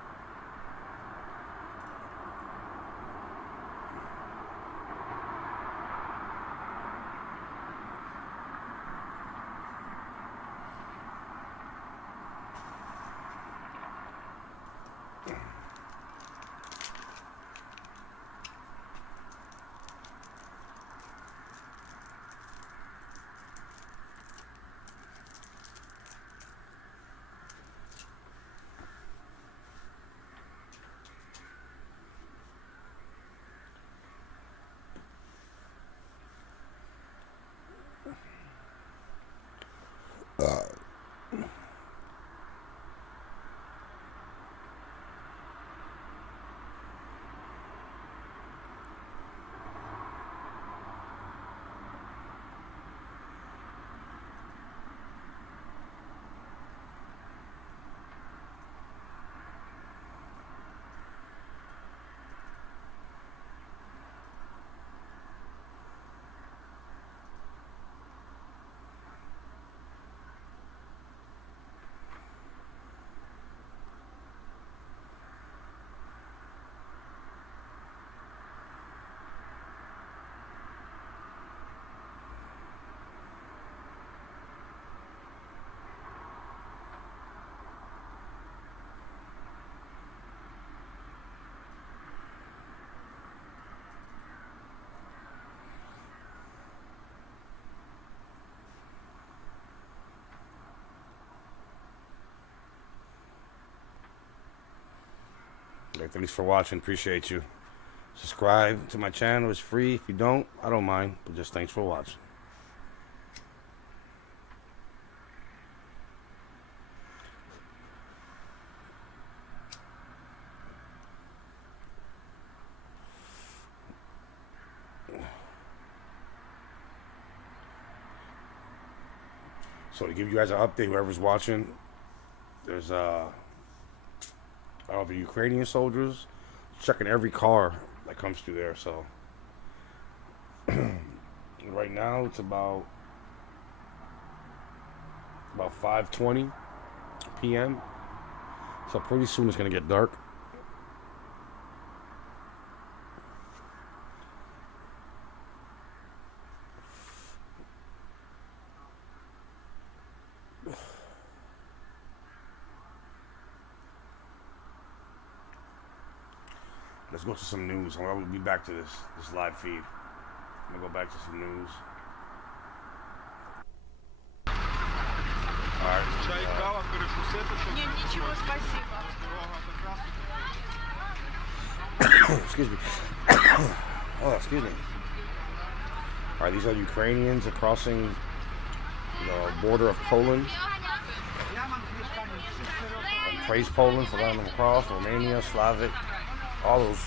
Hey, thanks for watching. Appreciate you. Subscribe to my channel. It's free. If you don't, I don't mind. But just thanks for watching. So to give you guys an update, whoever's watching, there's the Ukrainian soldiers checking every car that comes through there. So right now it's about 5:20 p.m. So pretty soon it's gonna get dark. Let's go to some news. I will be back to this live feed. I'm gonna go back to some news. Alright. Excuse me. Oh, excuse me. Alright, these are Ukrainians crossing the border of Poland. And praise Poland for letting them across. Romania, Slavic, all those.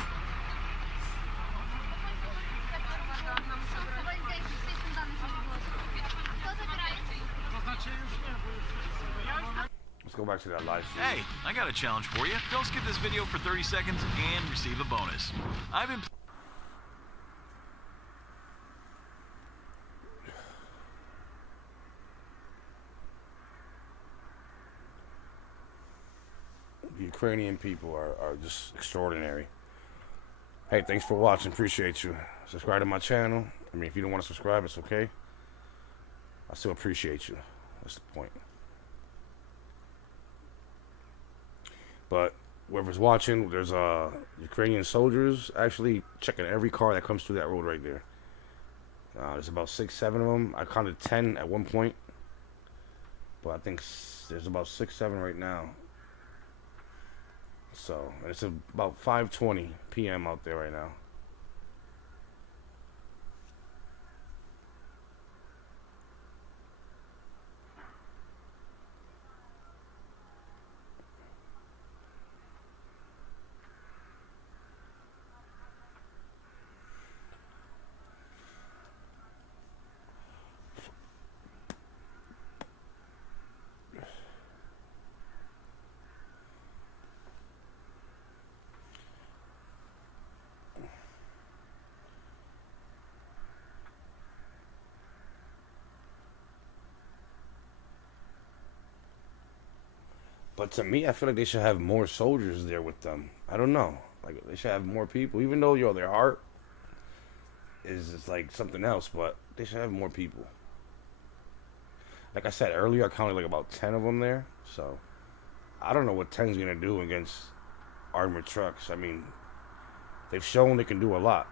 Let's go back to that live feed. Hey, I got a challenge for you. Don't skip this video for 30 seconds and receive a bonus. I've been... The Ukrainian people are just extraordinary. Hey, thanks for watching. Appreciate you. Subscribe to my channel. I mean, if you don't want to subscribe, it's okay. I still appreciate you. That's the point. But whoever's watching, there's Ukrainian soldiers actually checking every car that comes through that road right there. There's about 6, 7 of them. I counted 10 at one point, but I think there's about 6, 7 right now. So it's about 5:20 p.m. out there right now. But to me, I feel like they should have more soldiers there with them. I don't know. Like they should have more people, even though their heart is like something else. But they should have more people. Like I said earlier, I counted like about 10 of them there. So I don't know what 10's gonna do against armored trucks. I mean, they've shown they can do a lot,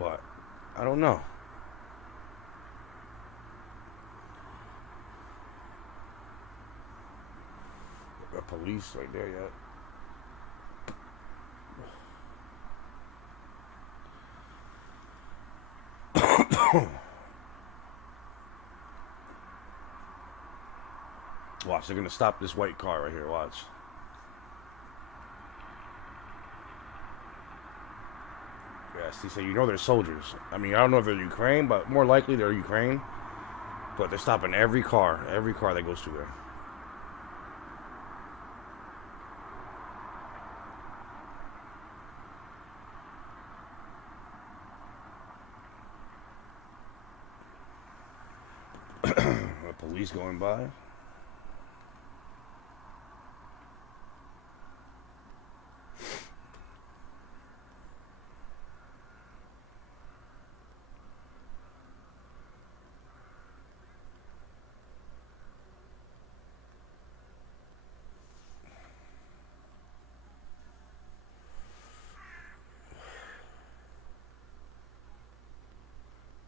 but I don't know. Got police right there yet. Watch, they're gonna stop this white car right here. Watch. Yes, he said, you know they're soldiers. I mean, I don't know if they're Ukraine, but more likely they're Ukraine. But they're stopping every car that goes through there. Police going by.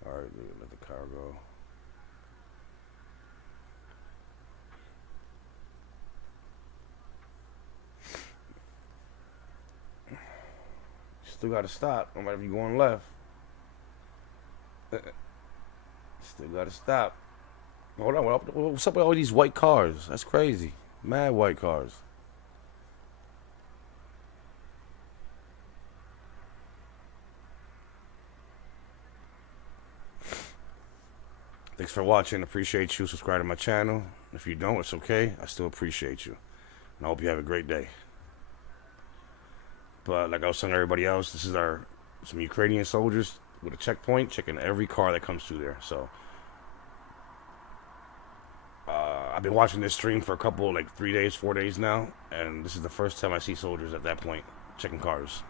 All right, let the car go. Still got to stop, no matter if you're going left. Still got to stop. Hold on, what's up with all these white cars? That's crazy. Mad white cars. Thanks for watching. Appreciate you. Subscribe to my channel. If you don't, it's okay. I still appreciate you. And I hope you have a great day. But like I was telling everybody else, this is some Ukrainian soldiers with a checkpoint checking every car that comes through there. So I've been watching this stream for a couple, like 3 days, 4 days now, and this is the first time I see soldiers at that point checking cars.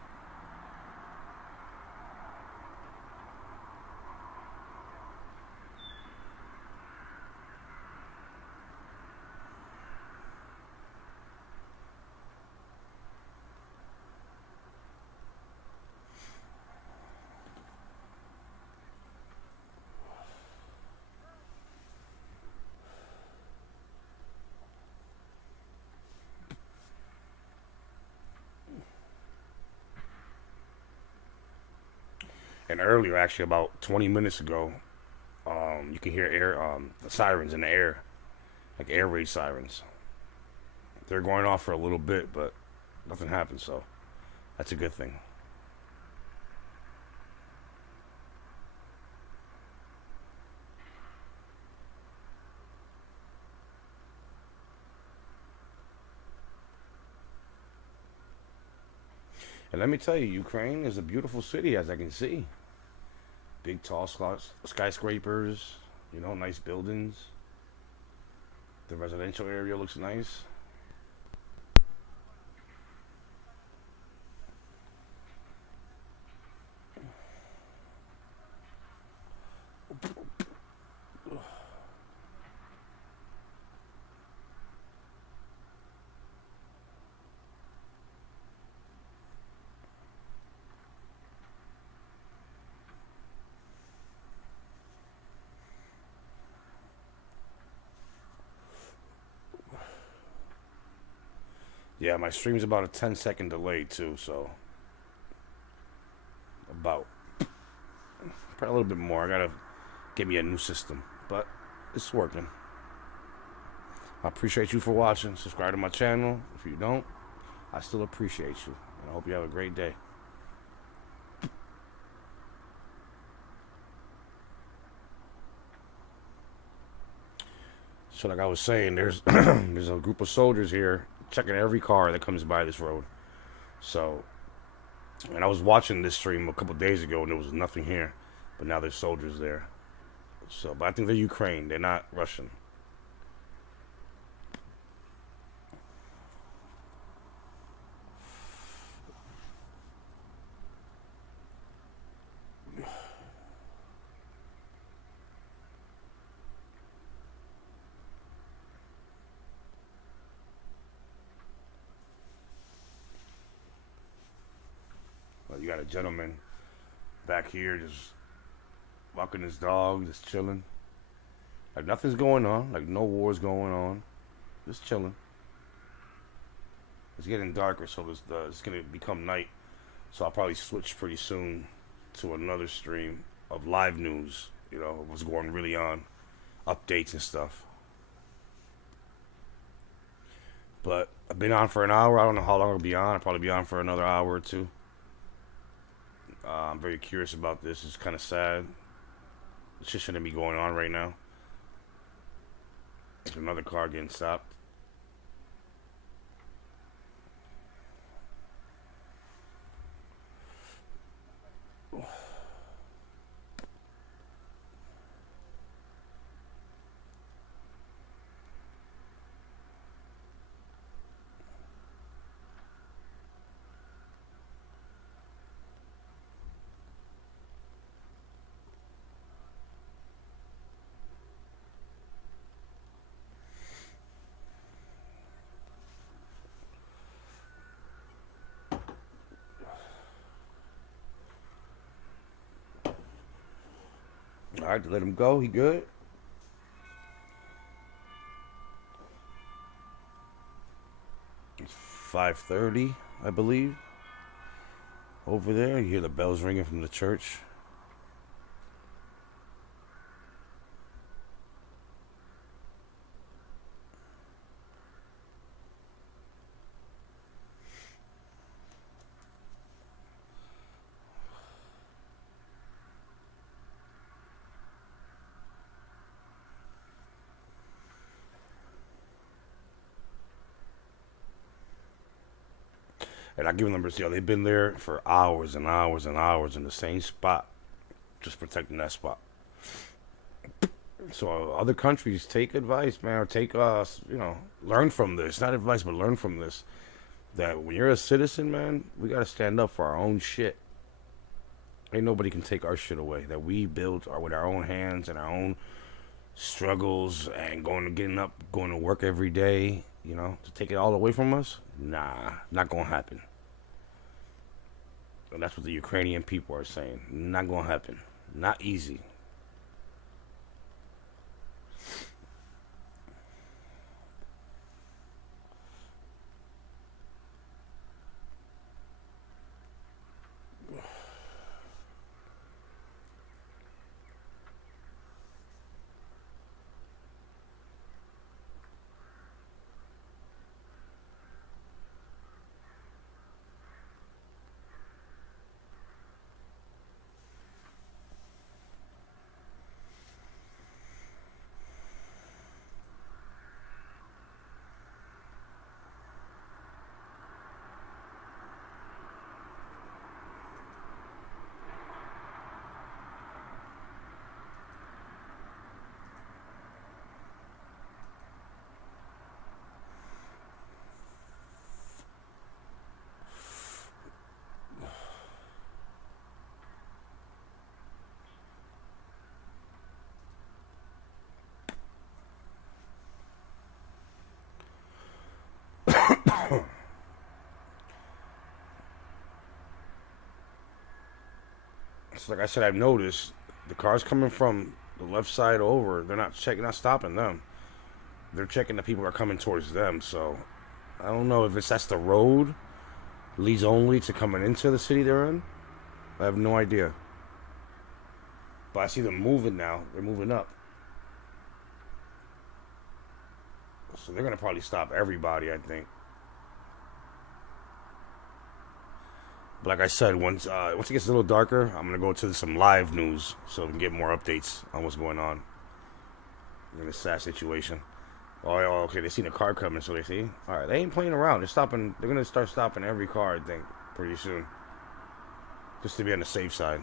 And earlier, actually, about 20 minutes ago, you can hear the sirens in the air, like air raid sirens. They're going off for a little bit, but nothing happened, so that's a good thing. And let me tell you, Ukraine is a beautiful city, as I can see. Big, tall skyscrapers, nice buildings. The residential area looks nice. Yeah, my stream's about a 10-second delay too, so probably a little bit more. I gotta get me a new system, but it's working. I appreciate you for watching. Subscribe to my channel. If you don't, I still appreciate you, and I hope you have a great day. So like I was saying, there's there's a group of soldiers here checking every car that comes by this road. So, and I was watching this stream a couple days ago and there was nothing here, but now there's soldiers there. So, but I think they're Ukraine. They're not Russian. got a gentleman back here just walking his dog, just chilling. Like nothing's going on, like no war's going on, just chilling. It's getting darker, so it's gonna become night. So I'll probably switch pretty soon to another stream of live news. You know, what's going really on, updates and stuff. But I've been on for an hour. I don't know how long I'll be on. I'll probably be on for another hour or two. I'm very curious about this. It's kind of sad. This shit shouldn't be going on right now. There's another car getting stopped. All right, let him go. He good. It's 5:30, I believe. Over there, you hear the bells ringing from the church. And I give them numbers, they've been there for hours and hours and hours in the same spot, just protecting that spot. So other countries, take advice, man, or take learn from this. Not advice, but learn from this. That when you're a citizen, man, we gotta stand up for our own shit. Ain't nobody can take our shit away that we built with our own hands and our own struggles and getting up, going to work every day. To take it all away from us? Nah, not gonna happen. And that's what the Ukrainian people are saying. Not gonna happen. Not easy. So like I said, I've noticed the cars coming from the left side over, they're not stopping them. They're checking the people that are coming towards them. So I don't know if that's the road leads only to coming into the city they're in. I have no idea. But I see them moving now. They're moving up. So they're gonna probably stop everybody, I think. But like I said, once it gets a little darker, I'm gonna go to some live news so we can get more updates on what's going on in this sad situation. Oh, okay, they seen a car coming, so they see. All right, they ain't playing around. They're stopping. They're gonna start stopping every car, I think, pretty soon, just to be on the safe side.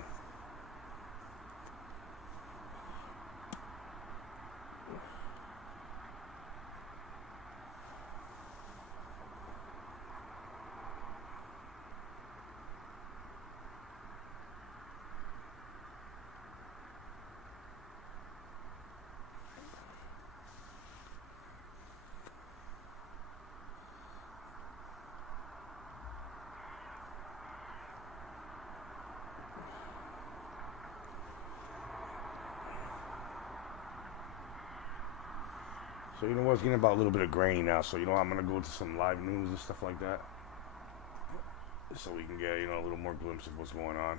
So, you know what? It's getting about a little bit of grainy now. So, you know, I'm going to go to some live news and stuff like that. So we can get, you know, a little more glimpse of what's going on.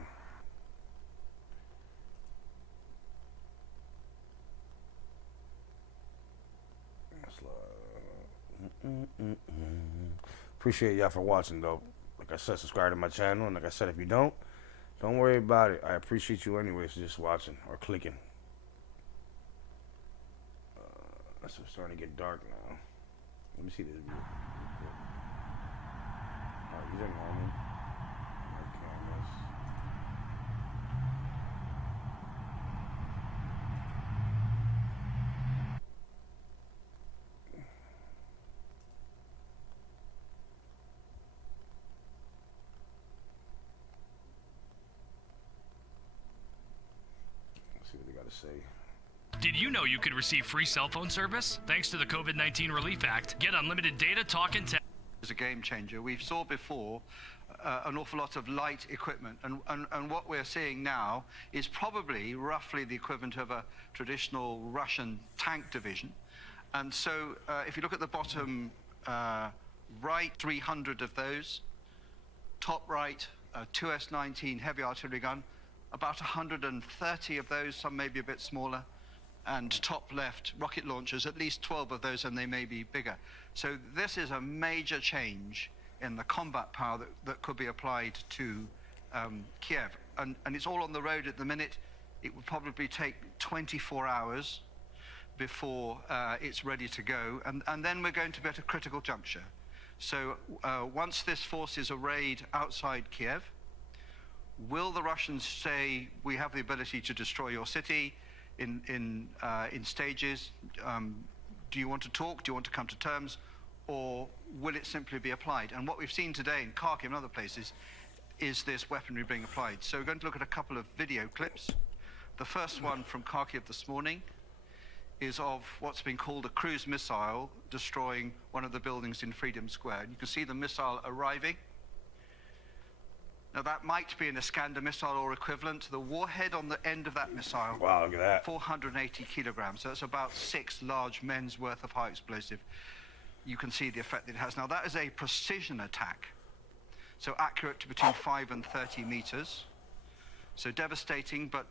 Appreciate y'all for watching, though. Like I said, subscribe to my channel. And like I said, if you don't worry about it. I appreciate you anyways just watching or clicking. It's starting to get dark now. Let me see this view. Alright, these are normal. Cameras. Let's see what they got to say. Did you know you could receive free cell phone service? Thanks to the COVID-19 Relief Act, get unlimited data, talk, and text. Is a game changer. We've saw before an awful lot of light equipment, and what we're seeing now is probably roughly the equivalent of a traditional Russian tank division. And so if you look at the bottom right, 300 of those, top right, 2 S-19 heavy artillery gun, about 130 of those, some maybe a bit smaller, and top left rocket launchers, at least 12 of those, and they may be bigger. So this is a major change in the combat power that could be applied to Kiev. And it's all on the road at the minute. It would probably take 24 hours before it's ready to go. And then we're going to be at a critical juncture. So once this force is arrayed outside Kiev, will the Russians say, we have the ability to destroy your city in stages? Do you want to talk? Do you want to come to terms? Or will it simply be applied? And what we've seen today in Kharkiv and other places is this weaponry being applied. So we're going to look at a couple of video clips. The first one from Kharkiv this morning is of what's been called a cruise missile destroying one of the buildings in Freedom Square. And you can see the missile arriving. Now that might be an Iskander missile or equivalent. The warhead on the end of that missile, wow, look at that, 480 kilograms. So it's about 6 large men's worth of high explosive. You can see the effect that it has. Now that is a precision attack, so accurate to between 5 and 30 meters. So devastating, but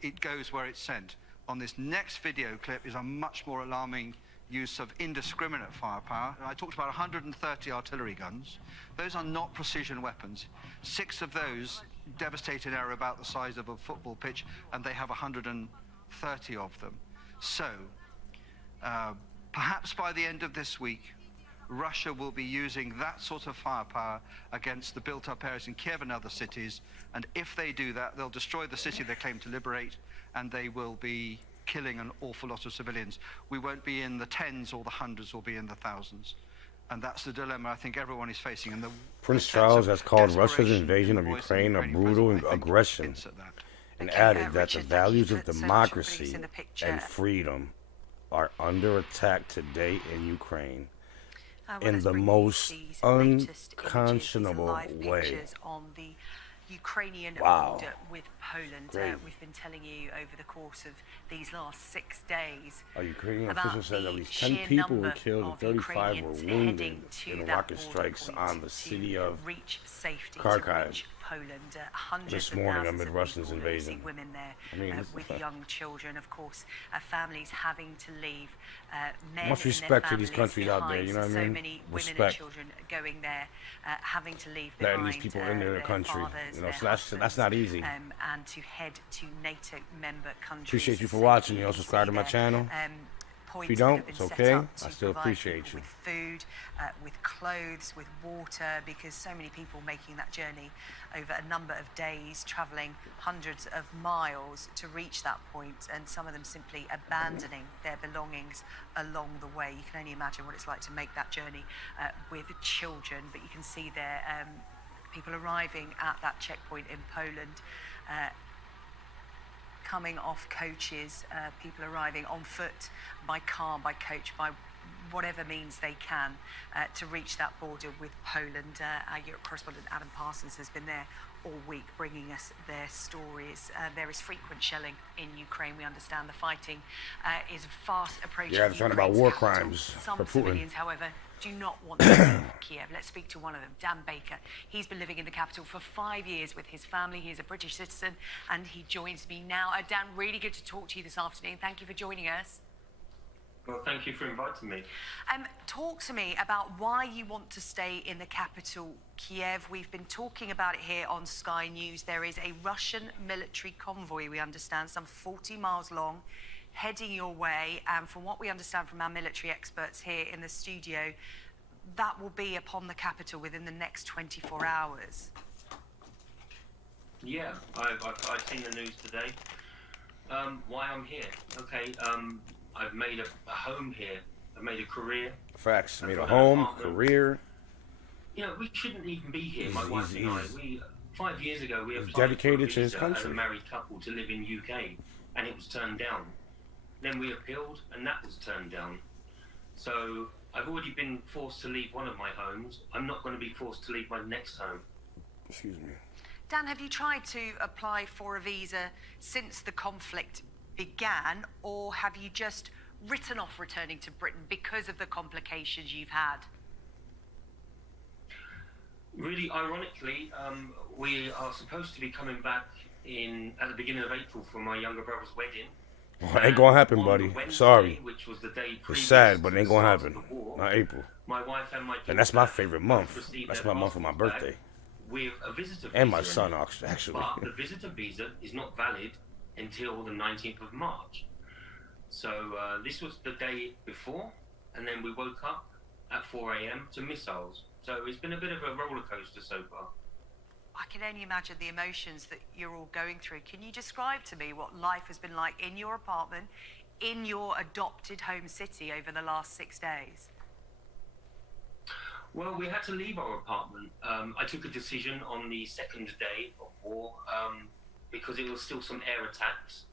it goes where it's sent. On this next video clip is a much more alarming use of indiscriminate firepower. I talked about 130 artillery guns. Those are not precision weapons. 6 of those devastate an area about the size of a football pitch, and they have 130 of them. So perhaps by the end of this week, Russia will be using that sort of firepower against the built-up areas in Kiev and other cities. And if they do that, they'll destroy the city they claim to liberate, and they will be killing an awful lot of civilians. We won't be in the tens or the hundreds, we'll be in the thousands. And that's the dilemma I think everyone is facing. And Prince Charles has called Russia's invasion of Ukraine a brutal aggression and added that the values of democracy and freedom are under attack today in Ukraine in the most unconscionable way. Ukrainian wow. border with Poland. We've been telling you over the course of these last 6 days. A Ukrainian official said at least 10 people were killed and 35 were wounded in rocket strikes on the city of Kharkiv this morning amid Russia's invasion. Women there with young children, of course, families having to leave. Much respect to these countries out there, you know what I mean? So many women respect. and children going there, having to leave behind letting these people in their country, fathers, you know, so that's not easy. And to head to NATO member countries. Appreciate you for watching. You know, subscribe to my channel. If you don't, it's okay. I still appreciate you. With food, with clothes, with water, because so many people making that journey over a number of days, travelling hundreds of miles to reach that point, and some of them simply abandoning their belongings along the way. You can only imagine what it's like to make that journey with children, but you can see there people arriving at that checkpoint in Poland, coming off coaches, people arriving on foot, by car, by coach, by whatever means they can to reach that border with Poland. Our Europe correspondent Adam Parsons has been there all week bringing us their stories. There is frequent shelling in Ukraine. We understand the fighting is fast approaching. Yeah, they're talking about war crimes Some for Putin. civilians, however, do not want to leave Kiev. Let's speak to one of them, Dan Baker. He's been living in the capital for 5 years with his family. He's a British citizen, and he joins me now. Dan, really good to talk to you this afternoon. Thank you for joining us. Well, thank you for inviting me. Talk to me about why you want to stay in the capital, Kiev. We've been talking about it here on Sky News. There is a Russian military convoy, we understand, some 40 miles long, heading your way. And from what we understand from our military experts here in the studio, that will be upon the capital within the next 24 hours. Yeah, I've seen the news today. Why I'm here? Okay, I've made a home here. I've made a career. Facts. Made a home, career. You know, we shouldn't even be here. My wife and I. 5 years ago, we applied dedicated for a to his visa as a country. married couple to live in UK, and it was turned down. Then we appealed, and that was turned down. So I've already been forced to leave one of my homes. I'm not going to be forced to leave my next home. Excuse me. Dan, have you tried to apply for a visa since the conflict began, or have you just written off returning to Britain because of the complications you've had? Really, ironically, we are supposed to be coming back at the beginning of April for my younger brother's wedding. Well, it ain't gonna happen, buddy. Wednesday, Sorry. which was the day It's previous sad, but to it ain't the gonna start happen. of the war, Not April. My wife and my And that's my daughter favorite month. received That's their my month for my passports back birthday. with a visitor visa And my in son, it. actually. But the visitor visa is not valid until the 19th of March. So this was the day before, and then we woke up at 4 a.m. to missiles. So it's been a bit of a roller coaster so far. I can only imagine the emotions that you're all going through. Can you describe to me what life has been like in your apartment, in your adopted home city over the last 6 days? Well, we had to leave our apartment. I took a decision on the second day of war because it was still some air attacks,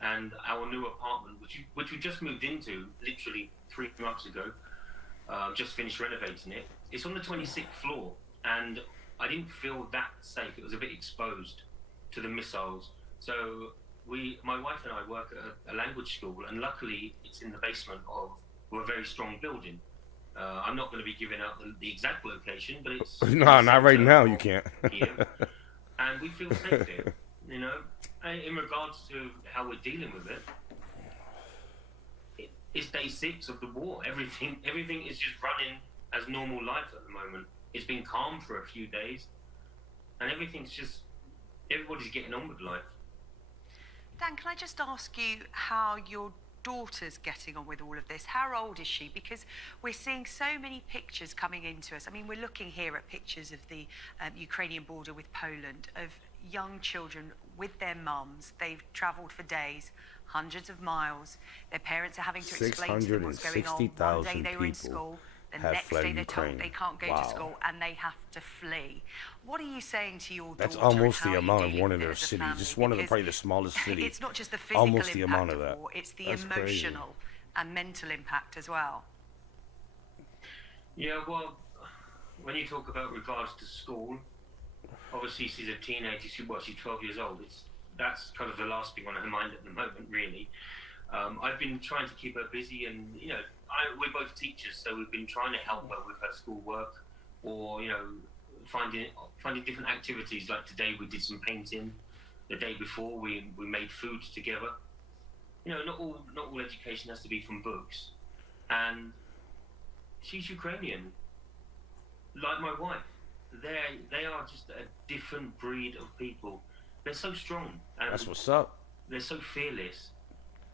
and our new apartment, which we just moved into literally 3 months ago, just finished renovating it. It's on the 26th floor, and I didn't feel that safe. It was a bit exposed to the missiles. So my wife and I work at a language school, and luckily it's in the basement of a very strong building. I'm not going to be giving out the exact location, but it's... No, not right now, you can't. Here, and we feel safe here, you know. In regards to how we're dealing with it, it's day 6 of the war. Everything is just running as normal life at the moment. It's been calm for a few days, and everybody's getting on with life. Dan, can I just ask you how your daughter's getting on with all of this? How old is she? Because we're seeing so many pictures coming into us. I mean, we're looking here at pictures of the Ukrainian border with Poland, of young children with their mums. They've travelled for days, hundreds of miles. Their parents are having to explain to them what's going on. One day they were in school, the next day they're told they can't go to school and they have to flee. What are you saying to your daughter? That's almost the amount of one of their cities. Just one of the probably the smallest cities. It's not just the physical almost the impact amount of that. war, it's the That's emotional crazy. and mental impact as well. Yeah, well, when you talk about regards to school, obviously she's a teenager. She's 12 years old. That's kind of the last thing on her mind at the moment, really. I've been trying to keep her busy, and we're both teachers, so we've been trying to help her with her schoolwork, or finding different activities. Like today, we did some painting. The day before, we made food together. Not all education has to be from books, and she's Ukrainian, like my wife. They are just a different breed of people. They're so strong. And That's what's up. They're so fearless.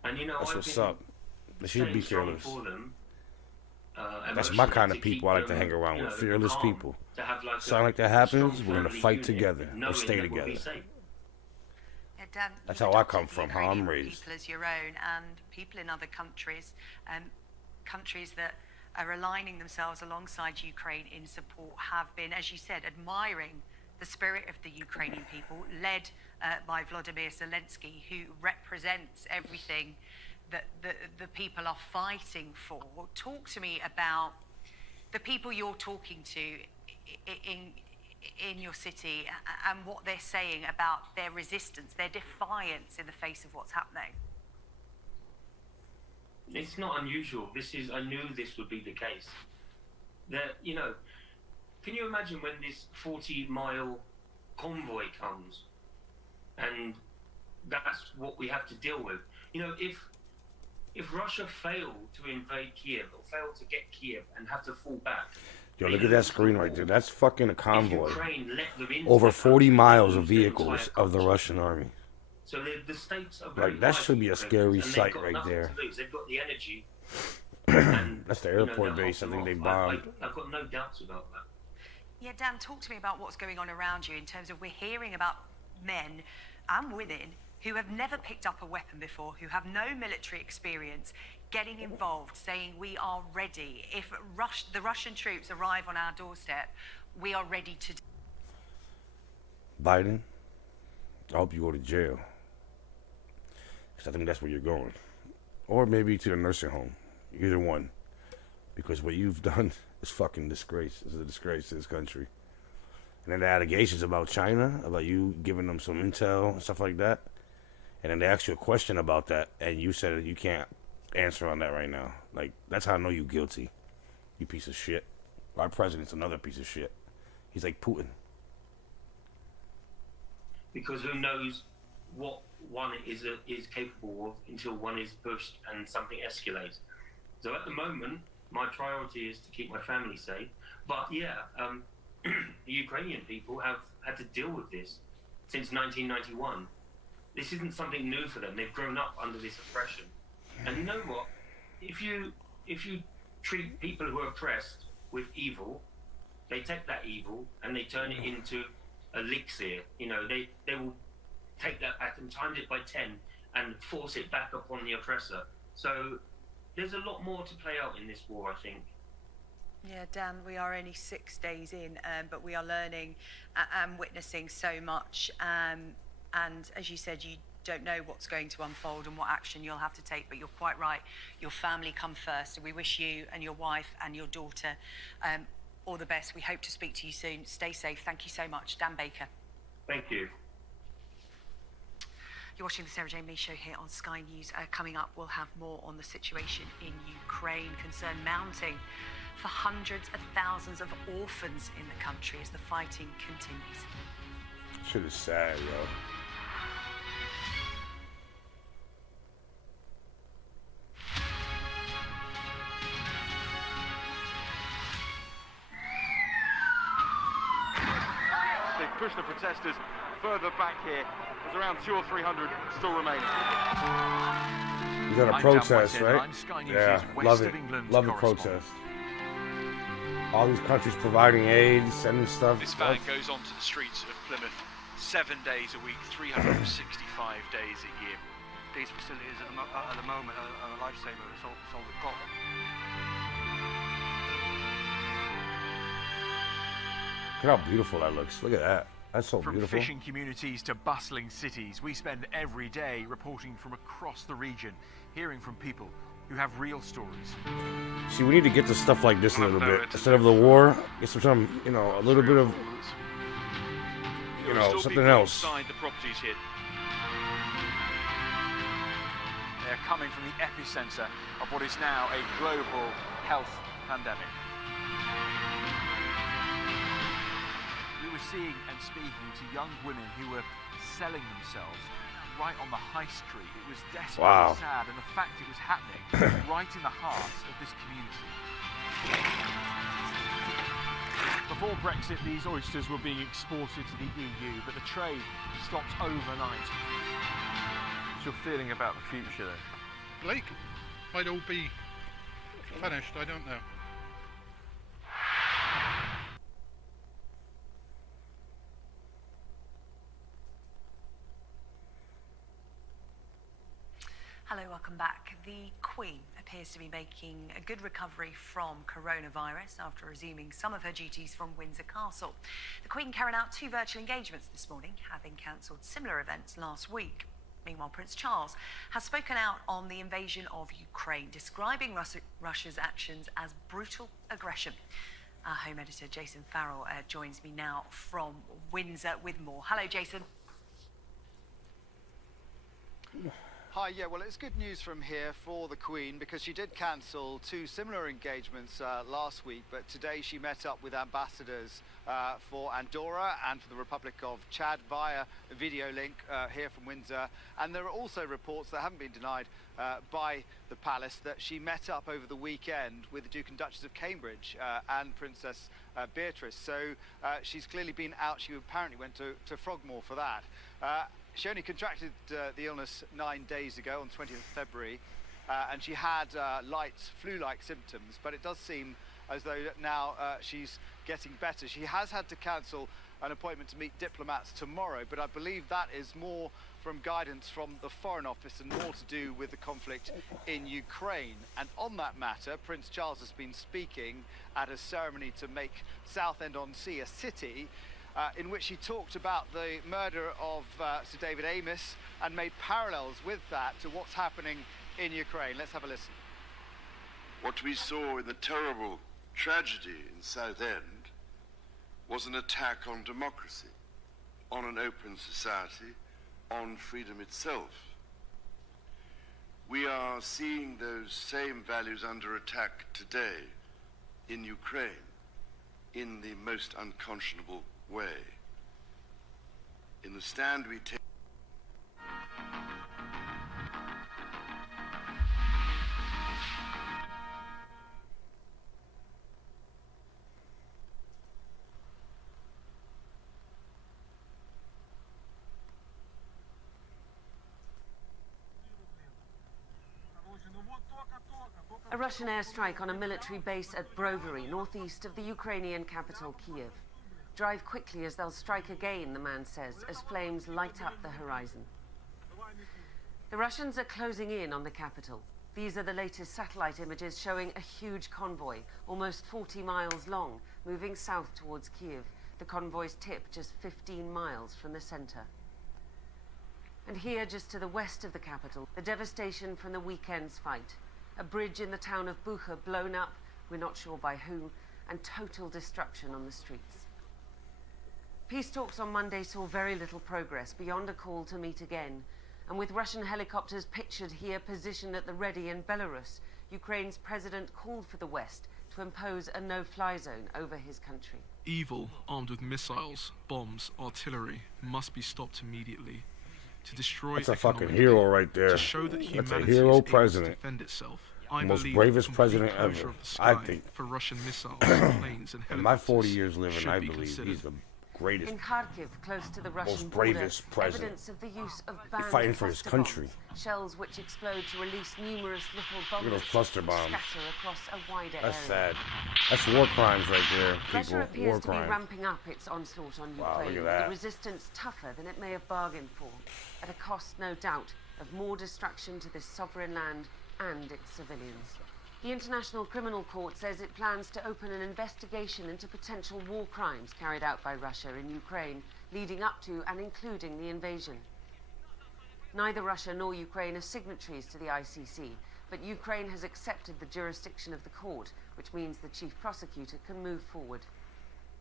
And That's I've what's been up. They should be staying strong fearless. for them, That's my kind of emotionally, to people keep I like to them, hang around with. the Fearless calm, people. to have like Something like that a happens, strong we're gonna family fight unit, together or knowing stay that we'll be together. safe. Yeah, Dan, That's you've how I adopted come the from, how Ukrainian I'm raised. people as your own, and people in other countries, countries that are aligning themselves alongside Ukraine in support, have been, as you said, admiring the spirit of the Ukrainian people, led by Volodymyr Zelensky, who represents everything that the people are fighting for. Talk to me about the people you're talking to in your city and what they're saying about their resistance, their defiance in the face of what's happening. It's not unusual. I knew this would be the case. That, you know, can you imagine when this 40-mile convoy comes and that's what we have to deal with? You know, if Russia failed to invade Kiev or failed to get Kiev and have to fall back. Yo, look at that screen right there. That's fucking a convoy. Ukraine let them into Over the 40 country, miles they of lose their vehicles entire of the country. Russian army. So the stakes are very Like, that high should for be a Ukrainians, scary and they've sight got right nothing there. to lose. They've got the energy. That's the You know, airport they'll base. I hold think they them off. bombed. I've got no doubts about that. Yeah, Dan, talk to me about what's going on around you in terms of we're hearing about men and women who have never picked up a weapon before, who have no military experience, getting involved, saying we are ready. If the Russian troops arrive on our doorstep, we are ready to... Biden, I hope you go to jail. Because I think that's where you're going. Or maybe to the nursing home. Either one. Because what you've done is fucking disgrace. It's a disgrace to this country. And then the allegations about China, about you giving them some intel and stuff like that. And then they ask you a question about that, and you said that you can't answer on that right now. Like, that's how I know you guilty. You piece of shit. Our president's another piece of shit. He's like Putin. Because who knows what one is capable of until one is pushed and something escalates. So at the moment, my priority is to keep my family safe. But yeah, the Ukrainian people have had to deal with this since 1991. This isn't something new for them. They've grown up under this oppression. And you know what? If you treat people who are oppressed with evil, they take that evil and they turn it into elixir. You know, they will take that back and times it by 10 and force it back upon the oppressor. So there's a lot more to play out in this war, I think. Yeah, Dan, we are only 6 days in, but we are learning and witnessing so much. And as you said, you don't know what's going to unfold and what action you'll have to take, but you're quite right. Your family come first, and we wish you and your wife and your daughter all the best. We hope to speak to you soon. Stay safe. Thank you so much. Dan Baker. Thank you. You're watching the Sarah Jane Mee Show here on Sky News. Coming up, we'll have more on the situation in Ukraine, concern mounting for hundreds of thousands of orphans in the country as the fighting continues. Shit is sad, yo. They've pushed the protesters further back here. There's around 200 or 300 still remaining. You got a protest, right? Yeah, love it. Love the protest. All these countries providing aid, sending stuff. This van goes onto the streets of Plymouth 7 days a week, 365 days a year. These facilities at the moment are a lifesaver. It's all we've got. Look at how beautiful that looks. Look at that. That's so From beautiful. fishing communities to bustling cities, we spend every day reporting from across the region, hearing from people who have real stories. See, we need to get to stuff like this a little bit. Instead of the war, get some, you know, a little bit of, you know, something else. Inside the properties here. They're coming from the epicenter of what is now a global health pandemic. We were seeing and speaking to young women who were selling themselves right on the high street. It was desperately sad, and the fact it was happening right in the heart of this community. Before Brexit, these oysters were being exported to the EU, but the trade stopped overnight. What's your feeling about the future then? Blake might all be finished, I don't know. Hello, welcome back. The Queen appears to be making a good recovery from coronavirus after resuming some of her duties from Windsor Castle. The Queen carried out 2 virtual engagements this morning, having cancelled similar events last week. Meanwhile, Prince Charles has spoken out on the invasion of Ukraine, describing Russia's actions as brutal aggression. Our home editor, Jason Farrell, joins me now from Windsor with more. Hello, Jason. Hi, yeah, well, it's good news from here for the Queen because she did cancel 2 similar engagements last week, but today she met up with ambassadors for Andorra and for the Republic of Chad via a video link here from Windsor. And there are also reports that haven't been denied by the palace that she met up over the weekend with the Duke and Duchess of Cambridge and Princess Beatrice. So she's clearly been out. She apparently went to Frogmore for that. She only contracted the illness 9 days ago on 20th of February, and she had light flu-like symptoms, but it does seem as though now she's getting better. She has had to cancel an appointment to meet diplomats tomorrow, but I believe that is more from guidance from the Foreign Office and more to do with the conflict in Ukraine. And on that matter, Prince Charles has been speaking at a ceremony to make Southend-on-Sea a city, in which he talked about the murder of Sir David Amess and made parallels with that to what's happening in Ukraine. Let's have a listen. What we saw in the terrible tragedy in Southend was an attack on democracy, on an open society, on freedom itself. We are seeing those same values under attack today in Ukraine in the most unconscionable way. In the stand we take. A Russian airstrike on a military base at Brovary, northeast of the Ukrainian capital, Kiev. Drive quickly as they'll strike again, the man says, as flames light up the horizon. The Russians are closing in on the capital. These are the latest satellite images showing a huge convoy, almost 40 miles long, moving south towards Kiev. The convoy's tip just 15 miles from the center. And here, just to the west of the capital, the devastation from the weekend's fight. A bridge in the town of Bucha blown up, we're not sure by who, and total destruction on the streets. Peace talks on Monday saw very little progress beyond a call to meet again. And with Russian helicopters pictured here positioned at the ready in Belarus, Ukraine's president called for the West to impose a no-fly zone over his country. Evil, armed with missiles, bombs, artillery, must be stopped immediately. To destroy That's a fucking hero right there. To show that That's a humanity hero is able to president. defend itself. The most bravest president ever, I think. For Russian missiles, planes, and in my 40 years living, I believe he's the greatest, in Kharkiv, close to the Russian most bravest border, president. evidence of the use of He's fighting for his cluster country. bombs, shells which explode to release numerous little bombs. Look at those cluster bombs. Scatter across a wider That's area. sad. That's war crimes right there, Russia people. appears War to be crimes. ramping up its onslaught on Wow, Ukraine, look at with that. the resistance tougher than it may have bargained for, at a cost, no doubt, of more destruction to this sovereign land and its civilians. The International Criminal Court says it plans to open an investigation into potential war crimes carried out by Russia in Ukraine, leading up to and including the invasion. Neither Russia nor Ukraine are signatories to the ICC, but Ukraine has accepted the jurisdiction of the court, which means the chief prosecutor can move forward.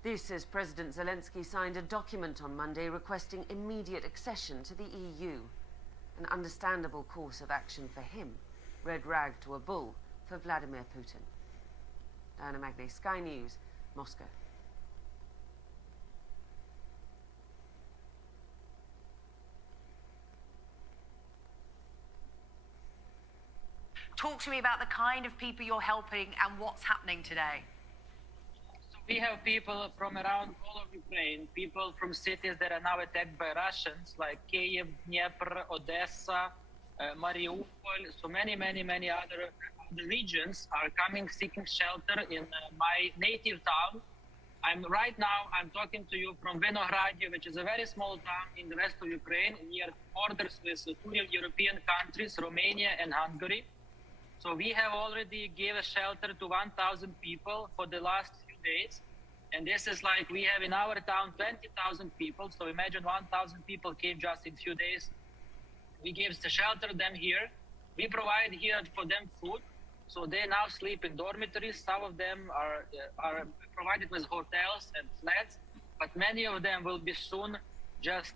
This as President Zelensky signed a document on Monday requesting immediate accession to the EU. An understandable course of action for him. Red rag to a bull for Vladimir Putin. Diana Magnay, Sky News, Moscow. Talk to me about the kind of people you're helping and what's happening today. We have people from around all of Ukraine, people from cities that are now attacked by Russians, like Kiev, Dnipro, Odessa, Mariupol. So many other regions are coming seeking shelter in my native town. Right now I'm talking to you from Vinohradie, which is a very small town in the west of Ukraine, near borders with two European countries, Romania and Hungary. So we have already given shelter to 1,000 people for the last few days. And this is like we have in our town 20,000 people. So imagine 1,000 people came just in few days. We give the shelter them here. We provide here for them food. So they now sleep in dormitories. Some of them are provided with hotels and flats, but many of them will be soon just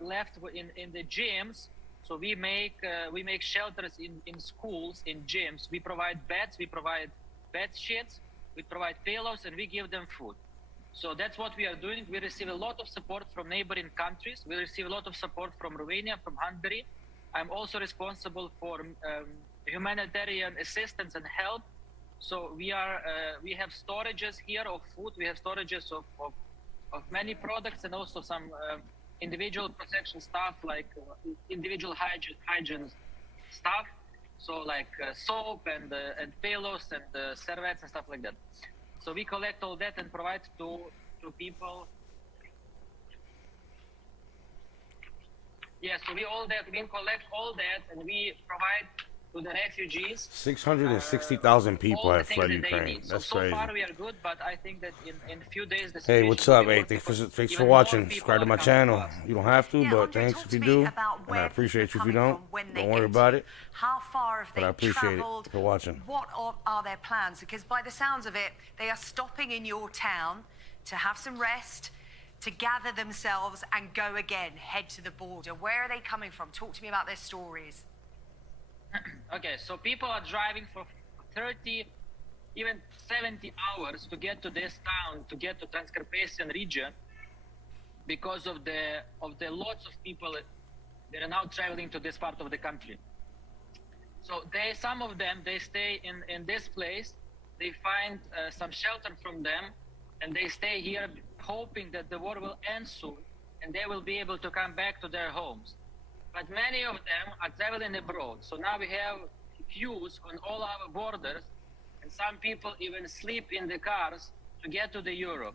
left in the gyms. So we make shelters in schools, in gyms. We provide beds, we provide bed sheets, we provide pillows, and we give them food. So that's what we are doing. We receive a lot of support from neighboring countries. We receive a lot of support from Romania, from Hungary. I'm also responsible for humanitarian assistance and help. So we have storages here of food. We have storages of many products and also some individual protection stuff, like individual hygiene stuff. So like soap and pillows and servettes and stuff like that. So we collect all that and provide to people. Yeah, so we collect all that and we provide to the refugees. 660,000 people all the have things fled that they Ukraine. need. That's so crazy. far we are good, but I think that in a few days the Hey, situation what's will up? be Hey, worse thanks because for even watching. more people Subscribe to are my coming channel. us. You don't have to, but Andre, thanks talk if to you me do. about And where I appreciate people you if you are coming don't. from, when Don't they worry get about to it. How far have But I they appreciate travelled? it for watching. What are their plans? Because by the sounds of it, they are stopping in your town to have some rest, to gather themselves and go again, head to the border. Where are they coming from? Talk to me about their stories. Okay, so people are driving for 30, even 70 hours to get to this town, to get to Transcarpathian region, because of the lots of people that are now traveling to this part of the country. So some of them, they stay in this place, they find some shelter from them, and they stay here hoping that the war will end soon, and they will be able to come back to their homes. But many of them are traveling abroad. So now we have queues on all our borders, and some people even sleep in the cars to get to the Europe.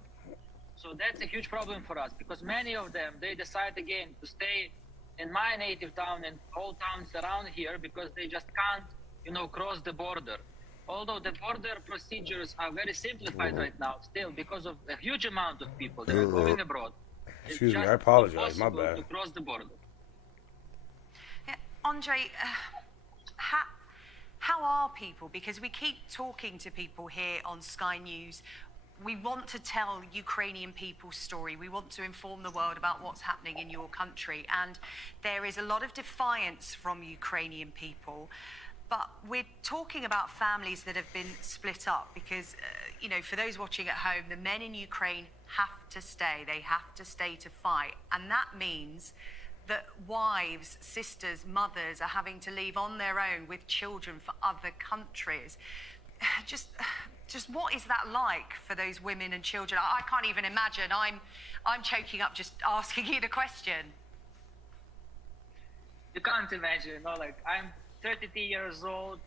So that's a huge problem for us, because many of them, they decide again to stay in my native town and all towns around here because they just can't, cross the border. Although the border procedures are very simplified right now, still because of a huge amount of people that are going abroad. Excuse me, just I apologize. My impossible bad. to cross the border. Yeah, Andre, how are people? Because we keep talking to people here on Sky News. We want to tell Ukrainian people's story. We want to inform the world about what's happening in your country. And there is a lot of defiance from Ukrainian people. But we're talking about families that have been split up because, for those watching at home, the men in Ukraine have to stay. They have to stay to fight. And that means that wives, sisters, mothers are having to leave on their own with children for other countries. Just what is that like for those women and children? I can't even imagine. I'm choking up just asking you the question. You can't imagine, I'm 32 years old,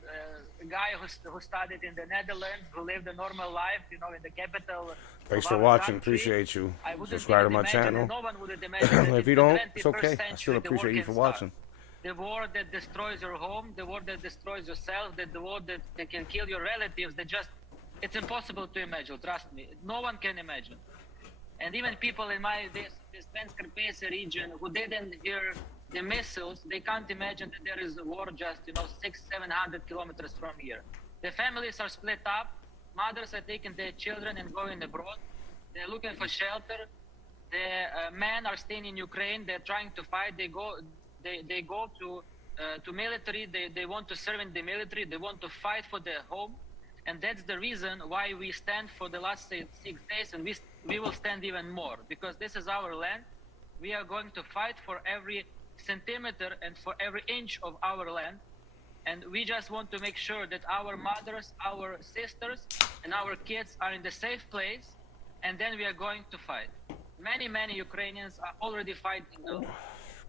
a guy who studied in the Netherlands, who lived a normal life, in the capital. Thanks of for our watching. country. Appreciate you. I wouldn't Subscribe to even my imagine, channel. and no one would imagine that If in you the don't, it's 21st okay. I century, still the war appreciate you can for start. watching. The war that destroys your home, the war that destroys yourself, the war that can kill your relatives, it's impossible to imagine, trust me. No one can imagine. And even people in this Transcarpathian region who didn't hear the missiles, they can't imagine that there is a war just, 600-700 kilometers from here. The families are split up. Mothers are taking their children and going abroad. They're looking for shelter. The men are staying in Ukraine. They're trying to fight. They go to military. They want to serve in the military. They want to fight for their home. And that's the reason why we stand for the last 6 days, and we will stand even more, because this is our land. We are going to fight for every centimeter and for every inch of our land. And we just want to make sure that our mothers, our sisters, and our kids are in the safe place, and then we are going to fight. Many, many Ukrainians are already fighting now.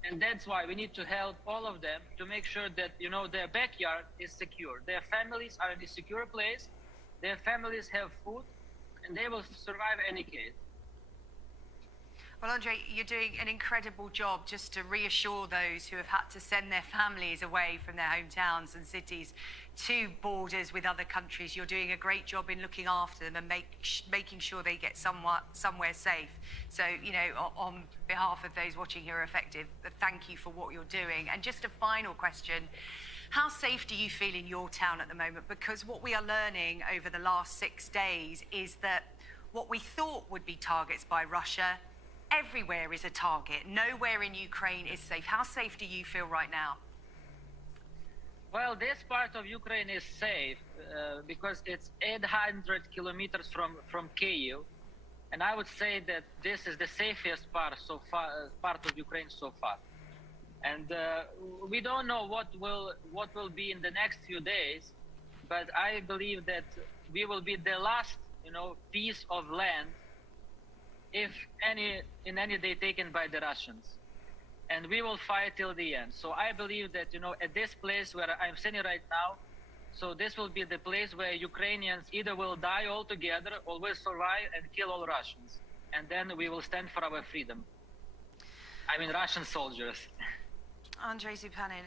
And that's why we need to help all of them to make sure that, their backyard is secure. Their families are in a secure place. Their families have food, and they will survive any case. Well, Andre, you're doing an incredible job just to reassure those who have had to send their families away from their hometowns and cities to borders with other countries. You're doing a great job in looking after them and making sure they get somewhere safe. So, you know, on behalf of those watching who are affected, thank you for what you're doing. And just a final question. How safe do you feel in your town at the moment? Because what we are learning over the last 6 days is that what we thought would be targets by Russia, everywhere is a target. Nowhere in Ukraine is safe. How safe do you feel right now? Well, this part of Ukraine is safe because it's 800 kilometers from Kyiv. And I would say that this is the safest part so far, part of Ukraine so far. And we don't know what will be in the next few days, but I believe that we will be the last, you know, piece of land, if in any day taken by the Russians, and we will fight till the end. So I believe that, you know, at this place where I'm sitting right now, so this will be the place where Ukrainians either will die altogether or will survive and kill all Russians, and then we will stand for our freedom. I mean, Russian soldiers. Andrei Zupanin,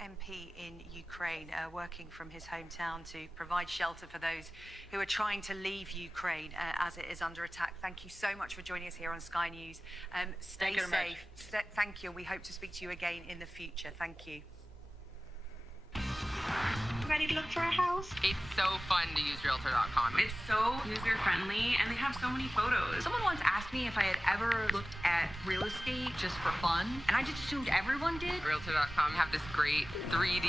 MP in Ukraine, working from his hometown to provide shelter for those who are trying to leave Ukraine as it is under attack. Thank you so much for joining us here on Sky News. Stay safe. Thank you. We hope to speak to you again in the future. Thank you. Ready to look for a house? It's so fun to use Realtor.com. It's so user-friendly, and they have so many photos. Someone once asked me if I had ever looked at real estate just for fun, and I just assumed everyone did. Realtor.com have this great 3D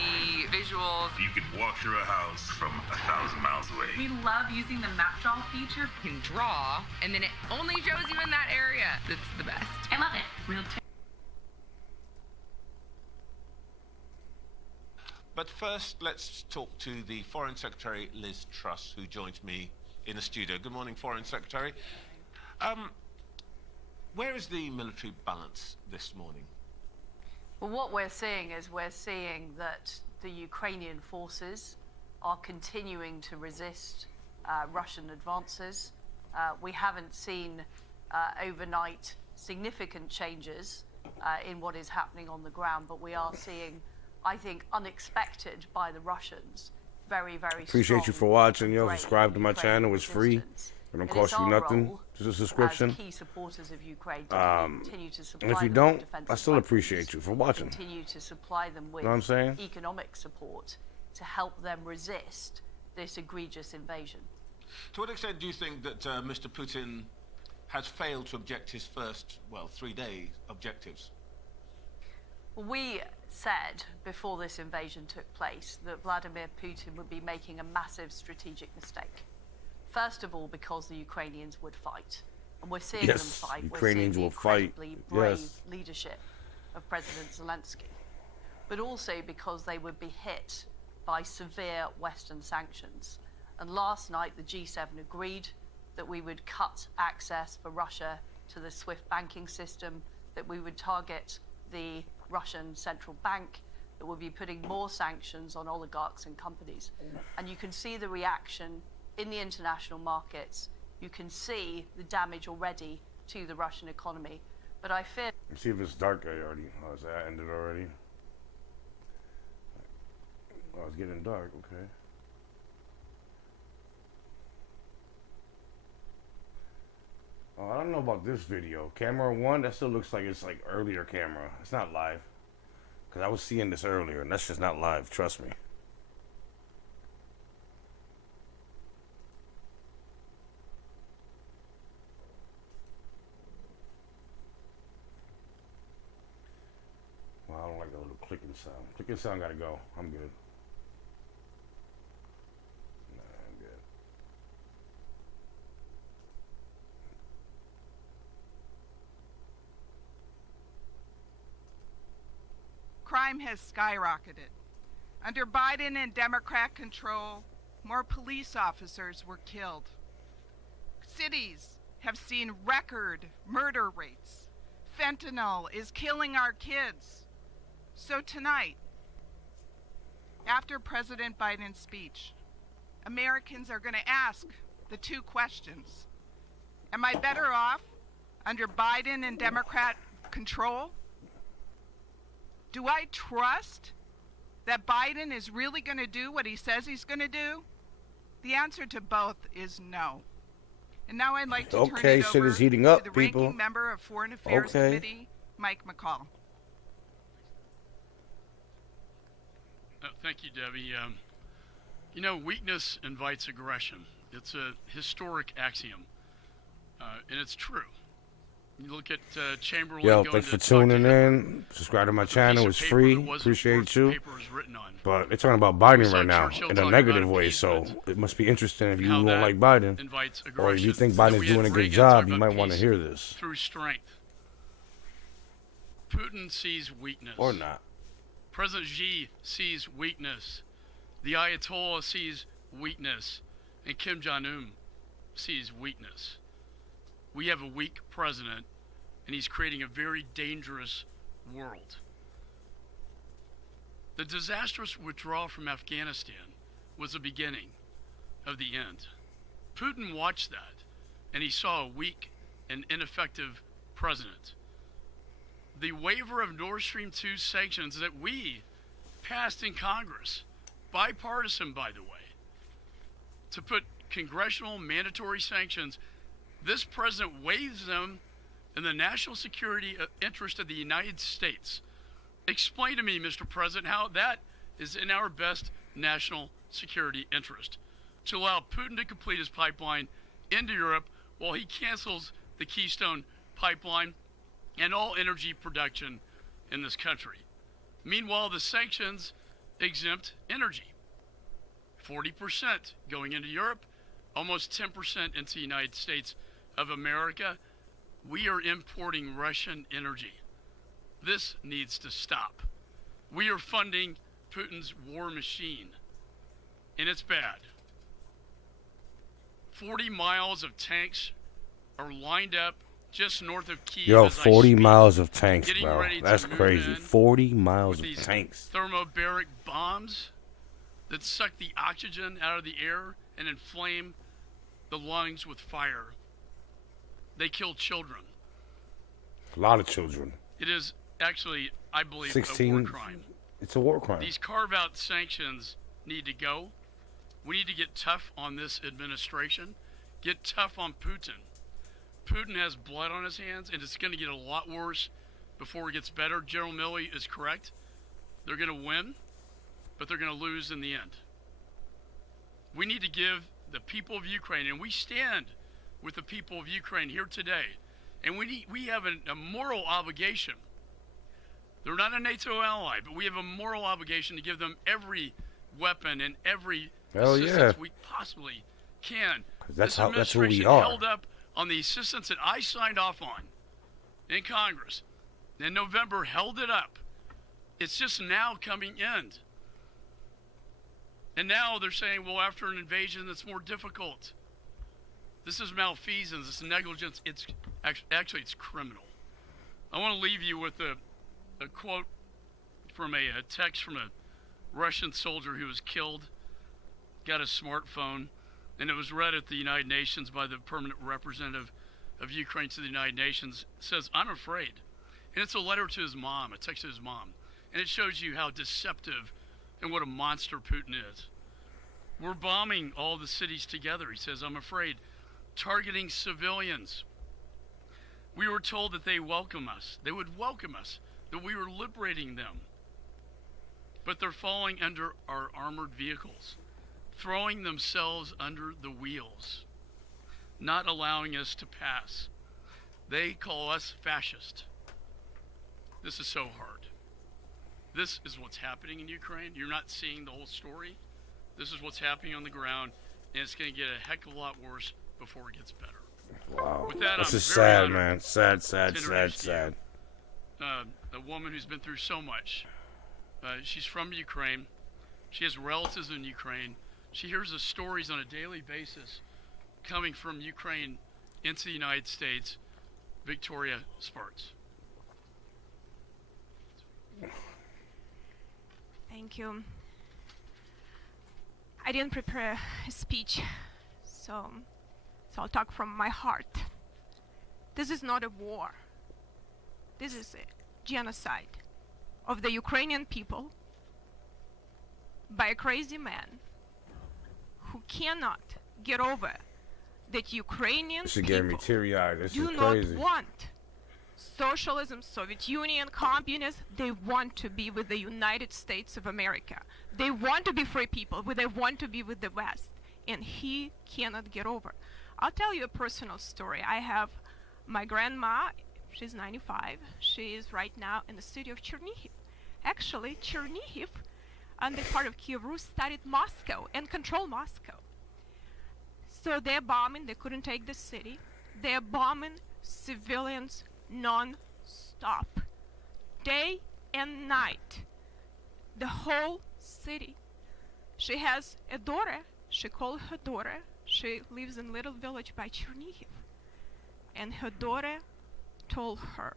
visuals. You could walk through a house from 1,000 miles away. We love using the map draw feature. You can draw, and then it only shows you in that area. It's the best. I love it. Realtor. But first, let's talk to the Foreign Secretary, Liz Truss, who joins me in the studio. Good morning, Foreign Secretary. Where is the military balance this morning? Well, what we're seeing is that the Ukrainian forces are continuing to resist Russian advances. We haven't seen overnight significant changes in what is happening on the ground, but we are seeing, I think, unexpected by the Russians, very, very Appreciate you for watching, yo. Subscribe to my channel. It's free. It don't cost you nothing. Just a subscription. As key supporters of Ukraine, continue to supply and if you them don't, with defensive I still weapons, appreciate you for watching. Continue to supply them with Know what I'm saying? economic support to help them resist this egregious invasion. To what extent do you think that Mr. Putin has failed to object his first, 3-day objectives? Well, we said before this invasion took place that Vladimir Putin would be making a massive strategic mistake. First of all, because the Ukrainians would fight. And we're seeing them fight. Ukrainians will fight. We're seeing the incredibly brave leadership of President Zelensky. But also because they would be hit by severe Western sanctions. And last night, the G7 agreed that we would cut access for Russia to the SWIFT banking system, that we would target the Russian central bank, that would be putting more sanctions on oligarchs and companies. And you can see the reaction in the international markets. You can see the damage already to the Russian economy. But I fear... Let's see if it's dark already. Oh, is that ended already? Oh, it's getting dark, okay. Oh, I don't know about this video. Camera 1, that still looks like it's like earlier camera. It's not live. Because I was seeing this earlier, and that's just not live, trust me. Well, I don't like the little clicking sound. Clicking sound gotta go. I'm good. I'm good. Crime has skyrocketed. Under Biden and Democrat control, more police officers were killed. Cities have seen record murder rates. Fentanyl is killing our kids. So tonight, after President Biden's speech, Americans are going to ask the two questions. Am I better off under Biden and Democrat control? Do I trust that Biden is really going to do what he says he's going to do? The answer to both is no. And now I'd like to turn Okay, it shit over is heating to up, the people. ranking member of Foreign Affairs Okay. Committee, Mike McCall. Thank you, Debbie. You know, weakness invites aggression. It's a historic axiom, and it's true. You look at Chamberlain. Yo, going thanks to for talk to tuning Hitler. in. Subscribe to my With a channel. piece It's of paper free. that wasn't worth Appreciate the you. paper it was written on. But they're talking about We Biden saw right now Churchill in a talk negative about way, so appeasement it must be interesting if you and how don't that like Biden. invites Or if you aggression. think And then Biden's we had doing a good Reagan job, talk you about might want to peace hear this. through strength. Putin sees weakness. Or not. President Xi sees weakness. The Ayatollah sees weakness. And Kim Jong-un sees weakness. We have a weak president, and he's creating a very dangerous world. The disastrous withdrawal from Afghanistan was the beginning of the end. Putin watched that, and he saw a weak and ineffective president. The waiver of Nord Stream 2 sanctions that we passed in Congress, bipartisan by the way, to put congressional mandatory sanctions, this president waives them in the national security interest of the United States. Explain to me, Mr. President, how that is in our best national security interest, to allow Putin to complete his pipeline into Europe while he cancels the Keystone pipeline and all energy production in this country. Meanwhile, the sanctions exempt energy. 40% going into Europe, almost 10% into the United States of America. We are importing Russian energy. This needs to stop. We are funding Putin's war machine, and it's bad. 40 miles of tanks are lined up just north of Kyiv. Yo, as I 40 speak, miles of tanks, getting bro. ready to That's move crazy. in 40 miles with of these tanks. thermobaric bombs that suck the oxygen out of the air and inflame the lungs with fire. They kill children. A lot of children. It is actually, I believe, a 16. war crime. It's a war crime. These carve-out sanctions need to go. We need to get tough on this administration. Get tough on Putin. Putin has blood on his hands, and it's going to get a lot worse before it gets better. General Milley is correct. They're going to win, but they're going to lose in the end. We need to give the people of Ukraine, and we stand with the people of Ukraine here today, and we have a moral obligation. They're not a NATO ally, but we have a moral obligation to give them every weapon and every Hell assistance yeah. we possibly can. 'Cause This that's who we administration are. held up on the assistance that I signed off on in Congress. In November, held it up. It's just now coming in. And now they're saying, well, after an invasion, it's more difficult. This is malfeasance. It's negligence. It's actually it's criminal. I want to leave you with a quote from a text from a Russian soldier who was killed. Got a smartphone, and it was read at the United Nations by the permanent representative of Ukraine to the United Nations. It says, "I'm afraid," and it's a letter to his mom, a text to his mom, and it shows you how deceptive and what a monster Putin is. We're bombing all the cities together. He says, "I'm afraid," targeting civilians. We were told that they welcome us. They would welcome us, that we were liberating them. But they're falling under our armored vehicles, throwing themselves under the wheels, not allowing us to pass. They call us fascist. This is so hard. This is what's happening in Ukraine. You're not seeing the whole story. This is what's happening on the ground, and it's going to get a heck of a lot worse before it gets better. Wow. With that, This I'm is very sad, honored man. Sad, to sad, sad, introduce to sad. you, a woman who's been through so much. She's from Ukraine. She has relatives in Ukraine. She hears the stories on a daily basis coming from Ukraine into the United States. Victoria Sparks. Thank you. I didn't prepare a speech, so I'll talk from my heart. This is not a war. This is a genocide of the Ukrainian people by a crazy man who cannot get over that Ukrainian She people gave me teary-eyed. This do is not crazy. want socialism, Soviet Union, communism. They want to be with the United States of America. They want to be free people, but they want to be with the West. And he cannot get over. I'll tell you a personal story. I have my grandma, she's 95. She is right now in the city of Chernihiv. Actually, Chernihiv, and the part of Kiev Rus, studied Moscow and control Moscow. So they're bombing, they couldn't take the city. They're bombing civilians non-stop, day and night, the whole city. She has a daughter, she called her daughter, she lives in a little village by Chernihiv. And her daughter told her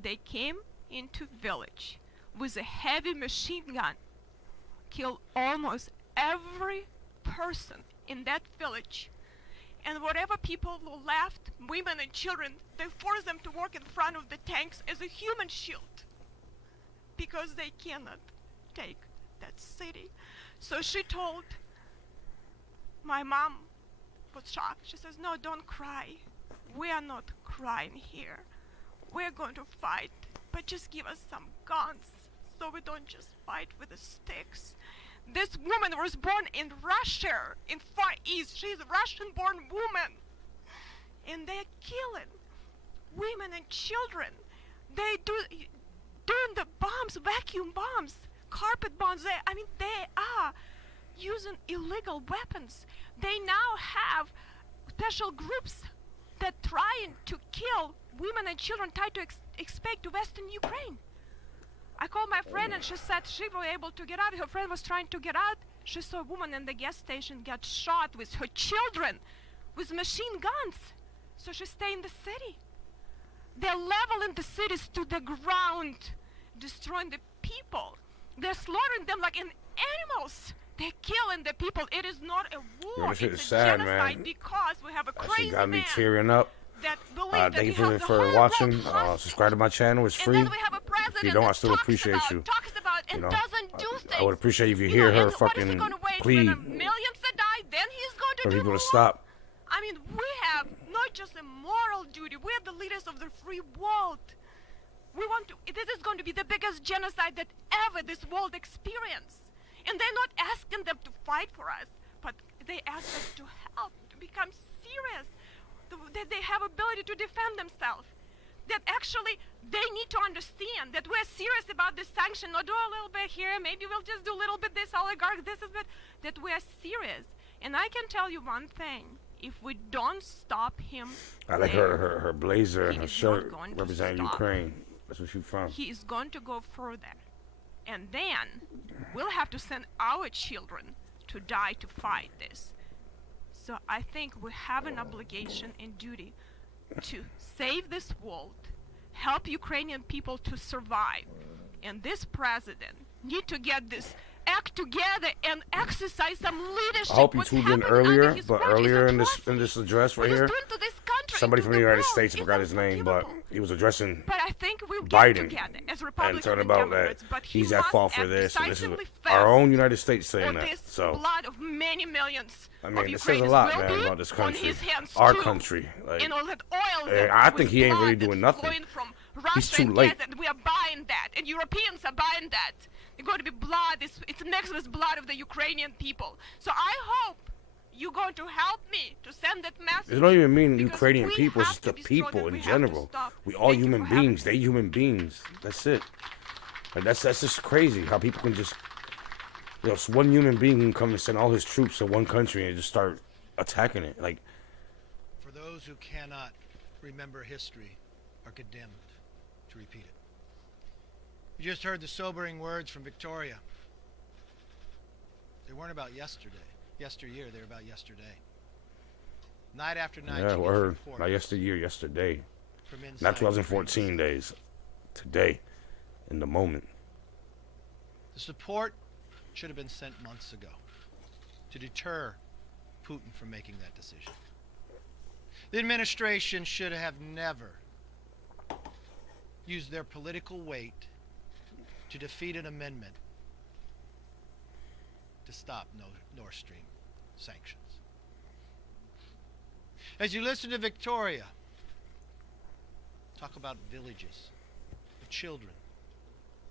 they came into village with a heavy machine gun, killed almost every person in that village. And whatever people were left, women and children, they forced them to work in front of the tanks as a human shield because they cannot take that city. So she told, my mom was shocked. She says, no, don't cry. We are not crying here. We're going to fight, but just give us some guns so we don't just fight with the sticks. This woman was born in Russia, in Far East. She's a Russian-born woman. And they're killing women and children. They doing the bombs, vacuum bombs, carpet bombs. They are using illegal weapons. They now have special groups that trying to kill women and children, try to expect to Western Ukraine. I called my friend and she said she was able to get out. Her friend was trying to get out. She saw a woman in the gas station get shot with her children with machine guns. So she stayed in the city. They're leveling the cities to the ground, destroying the people. They're slaughtering them like animals. They're killing the people. It is not a war. Yo, this shit It's is a sad, genocide man. because we have a That crazy shit got me man tearing up. that believes that Thank he you has the for whole watching. world hostage. Subscribe to my channel. It's free. And then we have a president If you don't, I that still appreciate you. talks about and You know, doesn't do things. I would appreciate if you You hear know, her and what is he fucking gonna wait plead when millions to die? Then he's going to for do people more? to stop. I mean, we have not just a moral duty. We are the leaders of the free world. We want to. This is going to be the biggest genocide that ever this world experienced. And they're not asking them to fight for us, but they ask us to help, to become serious, that they have ability to defend themselves. That actually they need to understand that we're serious about this sanction, not do a little bit here, maybe we'll just do a little bit this oligarch, this is that we're serious. And I can tell you one thing, if we don't stop him, I like her blazer and her is shirt not going to representing stop. Ukraine. That's what she found. He is going to go further. And then we'll have to send our children to die to fight this. So I think we have an obligation and duty to save this world, help Ukrainian people to survive. And this president need to get this act together and exercise some leadership. I hope you What's tuned in happening under earlier, his but watch is earlier in this address right what he's here, doing to this country, somebody to from the the United world States, I is forgot his name, but he was addressing But I think we'll get Biden together as and Republicans talking and about that Democrats, but he he's at must fault for act this, and this is decisively our fast, own United States saying or that. this So blood of many millions I of mean, it says a Ukrainians lot, will man, be about this on country, his hands our too. country. Like, And all that oil and that I with think he ain't really blood doing that's nothing. flowing from He's Russia too and late. gas, and we are buying that, and Europeans are buying that. It's going to be blood. It's mixed with blood of the Ukrainian people. So I hope you're going to help me to send that message. it don't even mean because Ukrainian we people, it's have just to the be strong people and in we have to general. stop. We all Thank you human for having beings. They human beings. That's it. Like that's just crazy how people can just, one human being can come and send all his troops to one country and just start attacking it. Like, For those who cannot remember history are condemned to repeat it. You just heard the sobering words from Victoria. They weren't about yesteryear, they were about yesterday. Night after night, yeah, she gets word. reports Not yesteryear, yesterday. from inside Not 2014 Ukraine. days. Today. In the moment. The support should have been sent months ago to deter Putin from making that decision. The administration should have never used their political weight to defeat an amendment to stop Nord Stream sanctions. As you listen to Victoria talk about villages of children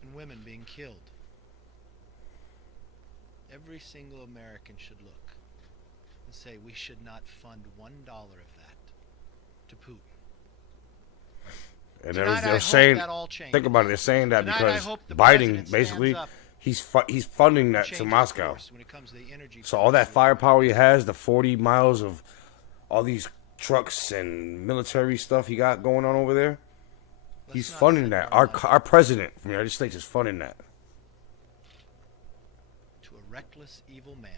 and women being killed, every single American should look and say we should not fund $1 of that to Putin. And Tonight, they're I saying, hope that all changes. think about it, they're saying that Tonight, I because hope the Biden president basically, stands up he's funding that and to changes Moscow. course when it comes to the energy So all that firepower he has, the 40 miles of all these trucks and military stuff he got going on over there, he's funding that. Our president from the United States is funding that. to a reckless, evil man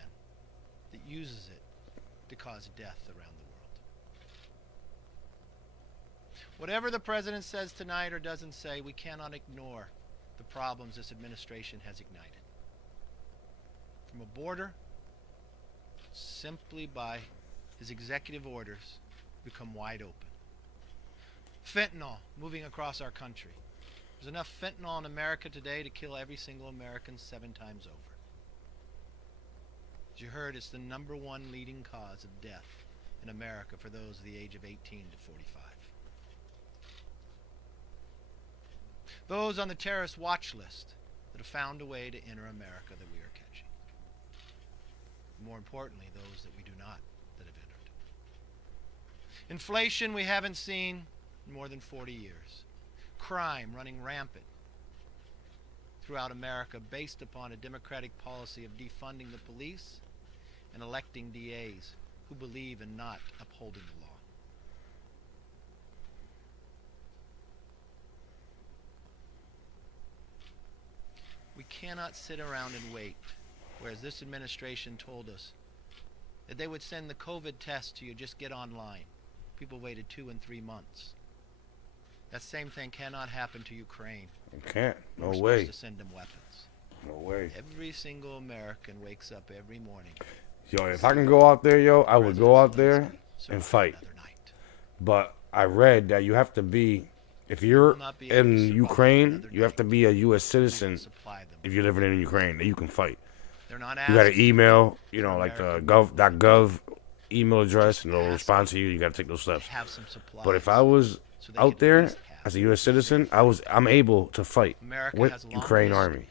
that uses it to cause death around the world. Whatever the president says tonight or doesn't say, we cannot ignore the problems this administration has ignited. From a border, simply by his executive orders, become wide open. Fentanyl moving across our country. There's enough fentanyl in America today to kill every single American 7 times over. As you heard, it's the #1 leading cause of death in America for those of the age of 18 to 45. Those on the terrorist watch list that have found a way to enter America that we are catching. More importantly, those that we do not, that have entered. Inflation we haven't seen in more than 40 years. Crime running rampant throughout America based upon a democratic policy of defunding the police and electing DAs who believe in not upholding the law. We cannot sit around and wait, whereas this administration told us that they would send the COVID test to you, just get online. People waited 2 and 3 months. That same thing cannot happen to Ukraine. It can't. No We're way. supposed to send them weapons. No way. Every single American wakes up every morning. Yo, if I can go out there, yo, I would go out there and fight. But I read that you have to be, if you're in Ukraine, you have to be a U.S. citizen if you're living in Ukraine, that you can fight. You got to email, you know, like the gov email address, and they'll respond to you. You got to take those steps. But if I was out there as a U.S. citizen, I'm able to fight with Ukraine army.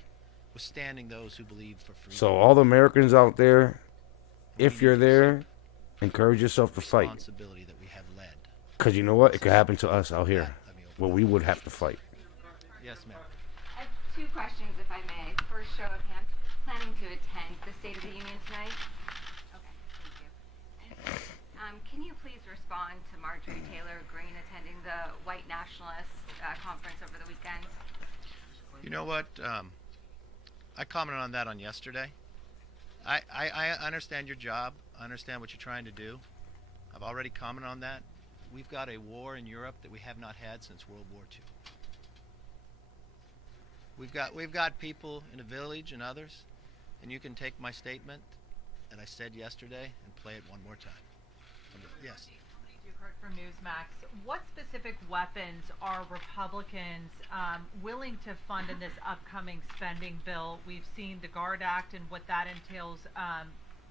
Withstanding those who believe for freedom. So all the Americans out there, if you're there, encourage yourself to fight. Because you know what? It could happen to us out here, where we would have to fight. Yes, ma'am. I have 2 questions, if I may. First, show of hands. Planning to attend the State of the Union tonight? Okay, thank you. And, can you please respond to Marjorie Taylor Greene attending the White Nationalist conference over the weekend? You know what? I commented on that on yesterday. I understand your job. I understand what you're trying to do. I've already commented on that. We've got a war in Europe that we have not had since World War II. We've got people in a village and others, and you can take my statement that I said yesterday and play it one more time. Yes. You've heard from Newsmax. What specific weapons are Republicans willing to fund in this upcoming spending bill? We've seen the GUARD Act and what that entails.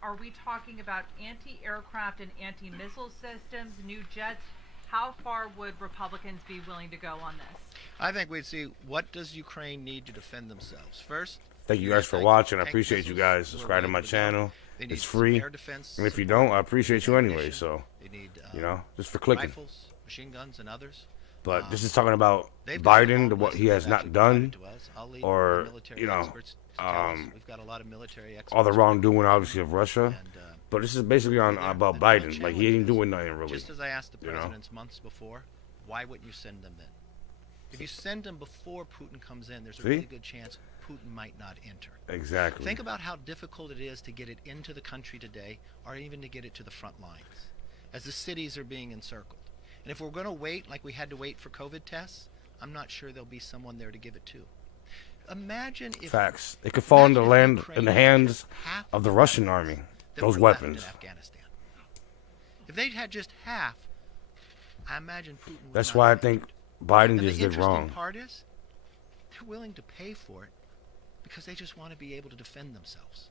Are we talking about anti-aircraft and anti-missile systems, new jets? How far would Republicans be willing to go on this? I think we'd see, what does Ukraine need to defend themselves? First, Thank you guys for watching. I appreciate you guys. Subscribe to my channel. It's free. And if you don't, I appreciate you anyway. So, you know, just for clicking. Rifles, machine guns, and others. But this is talking about Biden, what he has not done, or, you know, all the wrongdoing, obviously, of Russia. But this is basically on about Biden. Like, he ain't doing nothing, really. Just as I asked the presidents months before, why wouldn't you send them then? If you send them before Putin comes in, there's a really good chance Putin might not enter. Exactly. Think about how difficult it is to get it into the country today, or even to get it to the front lines, as the cities are being encircled. And if we're going to wait like we had to wait for COVID tests, I'm not sure there'll be someone there to give it to. Imagine if... Facts. It could fall in the hands of the Russian army, those weapons. If they'd had just half I imagine Putin would That's not why I pay. think Biden And just the did interesting wrong. part is, they're willing to pay for it because they just want to be able to defend themselves.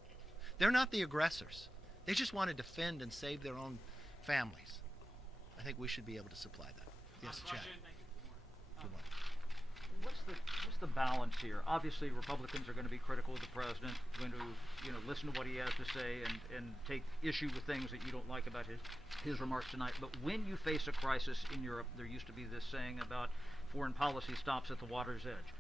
They're not the aggressors. They just want to defend and save their own families. I think we should be able to supply that. Yes, Chad. Good morning. What's the balance here? Obviously, Republicans are going to be critical of the president, going to listen to what he has to say and take issue with things that you don't like about his remarks tonight. But when you face a crisis in Europe, there used to be this saying about foreign policy stops at the water's edge.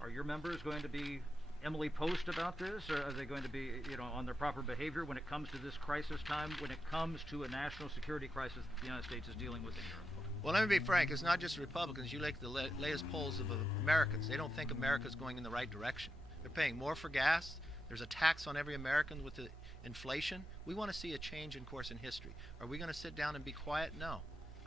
Are your members going to be Emily Post about this, or are they going to be on their proper behavior when it comes to this crisis time, when it comes to a national security crisis that the United States is dealing with in Europe? Well, let me be frank. It's not just Republicans. You like the latest polls of Americans. They don't think America's going in the right direction. They're paying more for gas. There's a tax on every American with the inflation. We want to see a change in course in history. Are we going to sit down and be quiet? No.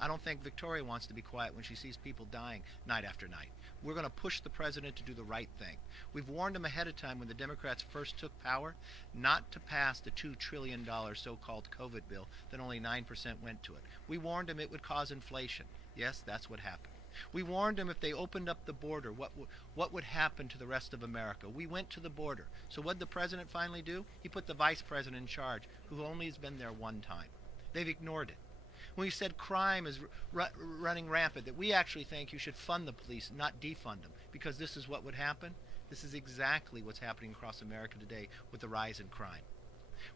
I don't think Victoria wants to be quiet when she sees people dying night after night. We're going to push the president to do the right thing. We've warned him ahead of time when the Democrats first took power not to pass the $2 trillion so-called COVID bill that only 9% went to it. We warned him it would cause inflation. Yes, that's what happened. We warned him if they opened up the border, what would happen to the rest of America. We went to the border. So what did the president finally do? He put the vice president in charge, who only has been there one time. They've ignored it. When we said crime is running rampant, that we actually think you should fund the police, not defund them, because this is what would happen. This is exactly what's happening across America today with the rise in crime.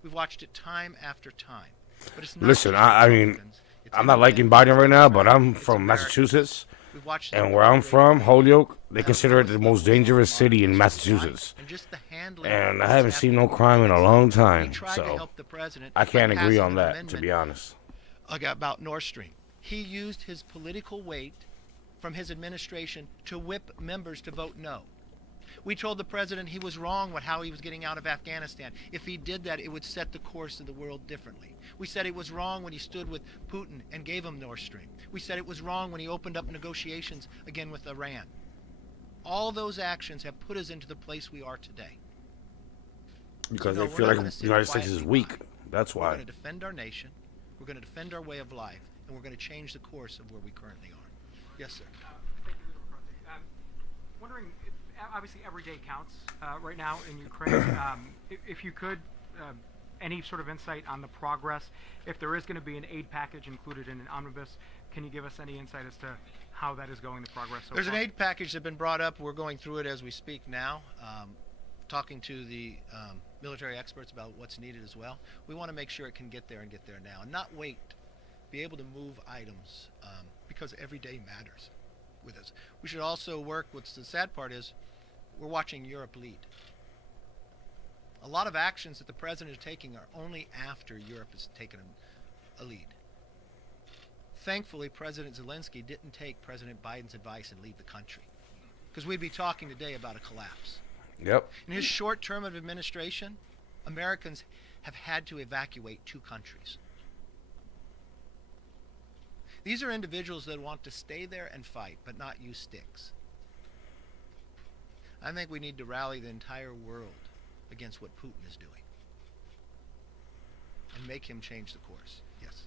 We've watched it time after time. But it's not Listen, just I mean, Republicans, it's I'm not liking Biden right now, but I'm from Massachusetts, and where I'm from, Holyoke, they consider it the most dangerous city in Massachusetts. And I haven't seen no crime in a long time, so I can't agree on that, to be honest. About Nord Stream. He used his political weight from his administration to whip members to vote no. We told the president he was wrong with how he was getting out of Afghanistan. If he did that, it would set the course of the world differently. We said it was wrong when he stood with Putin and gave him Nord Stream. We said it was wrong when he opened up negotiations again with Iran. All those actions have put us into the place we are today. Because they feel like the United States is weak. That's why. We're going to defend our nation. We're going to defend our way of life, and we're going to change the course of where we currently are. Yes, sir. Thank you, Leader McCarthy. Wondering, obviously every day counts right now in Ukraine. If you could, any sort of insight on the progress, if there is going to be an aid package included in an omnibus, can you give us any insight as to how that is going, the progress so There's far? an aid package that's been brought up. We're going through it as we speak now. Talking to the military experts about what's needed as well. We want to make sure it can get there and get there now and not wait. Be able to move items because every day matters with us. We should also work, what's the sad part is, we're watching Europe lead. A lot of actions that the president is taking are only after Europe has taken a lead. Thankfully, President Zelensky didn't take President Biden's advice and leave the country, because we'd be talking today about a collapse. Yep. In his short term of administration, Americans have had to evacuate 2 countries. These are individuals that want to stay there and fight, but not use sticks. I think we need to rally the entire world against what Putin is doing and make him change the course. Yes.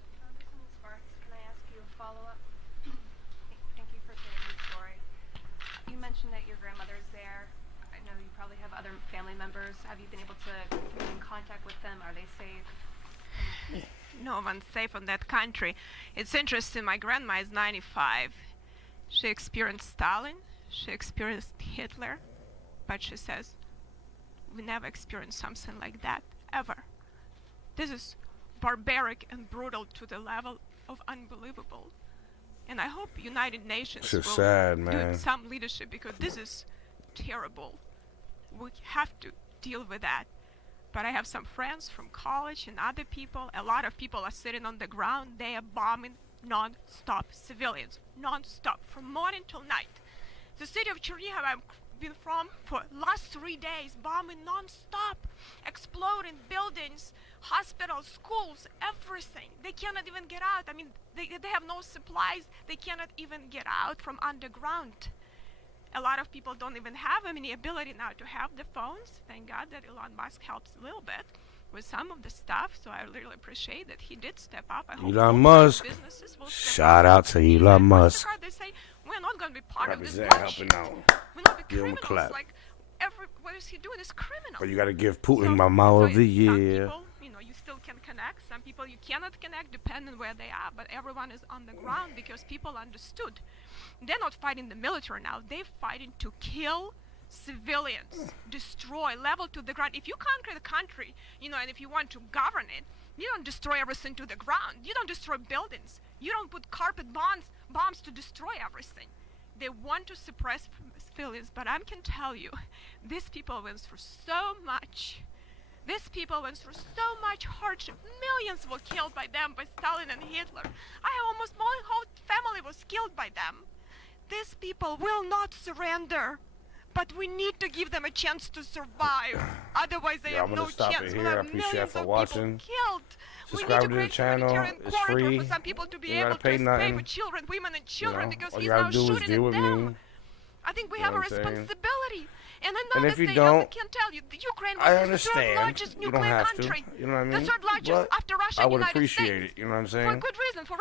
Can I ask you a follow-up? Thank you for sharing your story. You mentioned that your grandmother's there. I know you probably have other family members. Have you been able to be in contact with them? Are they safe? No one's safe in that country. It's interesting, my grandma is 95. She experienced Stalin, she experienced Hitler, but she says, we never experienced something like that, ever. This is barbaric and brutal to the level of unbelievable. And I hope United Nations will sad, man. do some leadership, because this is terrible. We have to deal with that. But I have some friends from college and other people. A lot of people are sitting on the ground. They are bombing non-stop civilians, non-stop, from morning till night. The city of Chernihiv I've been from for last 3 days, bombing non-stop, exploding buildings, hospitals, schools, everything. They cannot even get out. I mean, they have no supplies. They cannot even get out from underground. A lot of people don't even have any ability now to have the phones. Thank God that Elon Musk helps a little bit with some of the stuff, so I really appreciate that he did step up. I hope Elon all Musk. businesses will step Shout up. out to Elon Musk. They say we're not going to be part of this Represent, bloodshed. helping out. We're not be Give him a criminals. clap. Like what is he doing is criminal. But you gotta give Putin my Mall of the Year. Some people, you still can connect. Some people you cannot connect depending where they are. But everyone is on the ground because people understood. They're not fighting the military now. They're fighting to kill civilians, destroy, level to the ground. If you conquer the country, and if you want to govern it, you don't destroy everything to the ground. You don't destroy buildings. You don't put carpet bombs to destroy everything. They want to suppress civilians, but I can tell you, these people went through so much. These people went through so much hardship. Millions were killed by them, by Stalin and Hitler. Almost my whole family was killed by them. These people will not surrender. But we need to give them a chance to survive. Otherwise, they have no chance. We'll have millions of people killed. Subscribe we need to the channel. It's free. For some people to be You able gotta to pay escape nothing. with children, women and children, because all he's you gotta now do is shooting deal at with them. me. I think we You have know a what I'm saying? responsibility. And And another if you thing, don't, I can tell you, the Ukraine I was the understand. third largest You don't nuclear have country. to. You know what I mean? The third largest But after Russia I and would United appreciate States. it. You know what I'm For saying? a good reason. For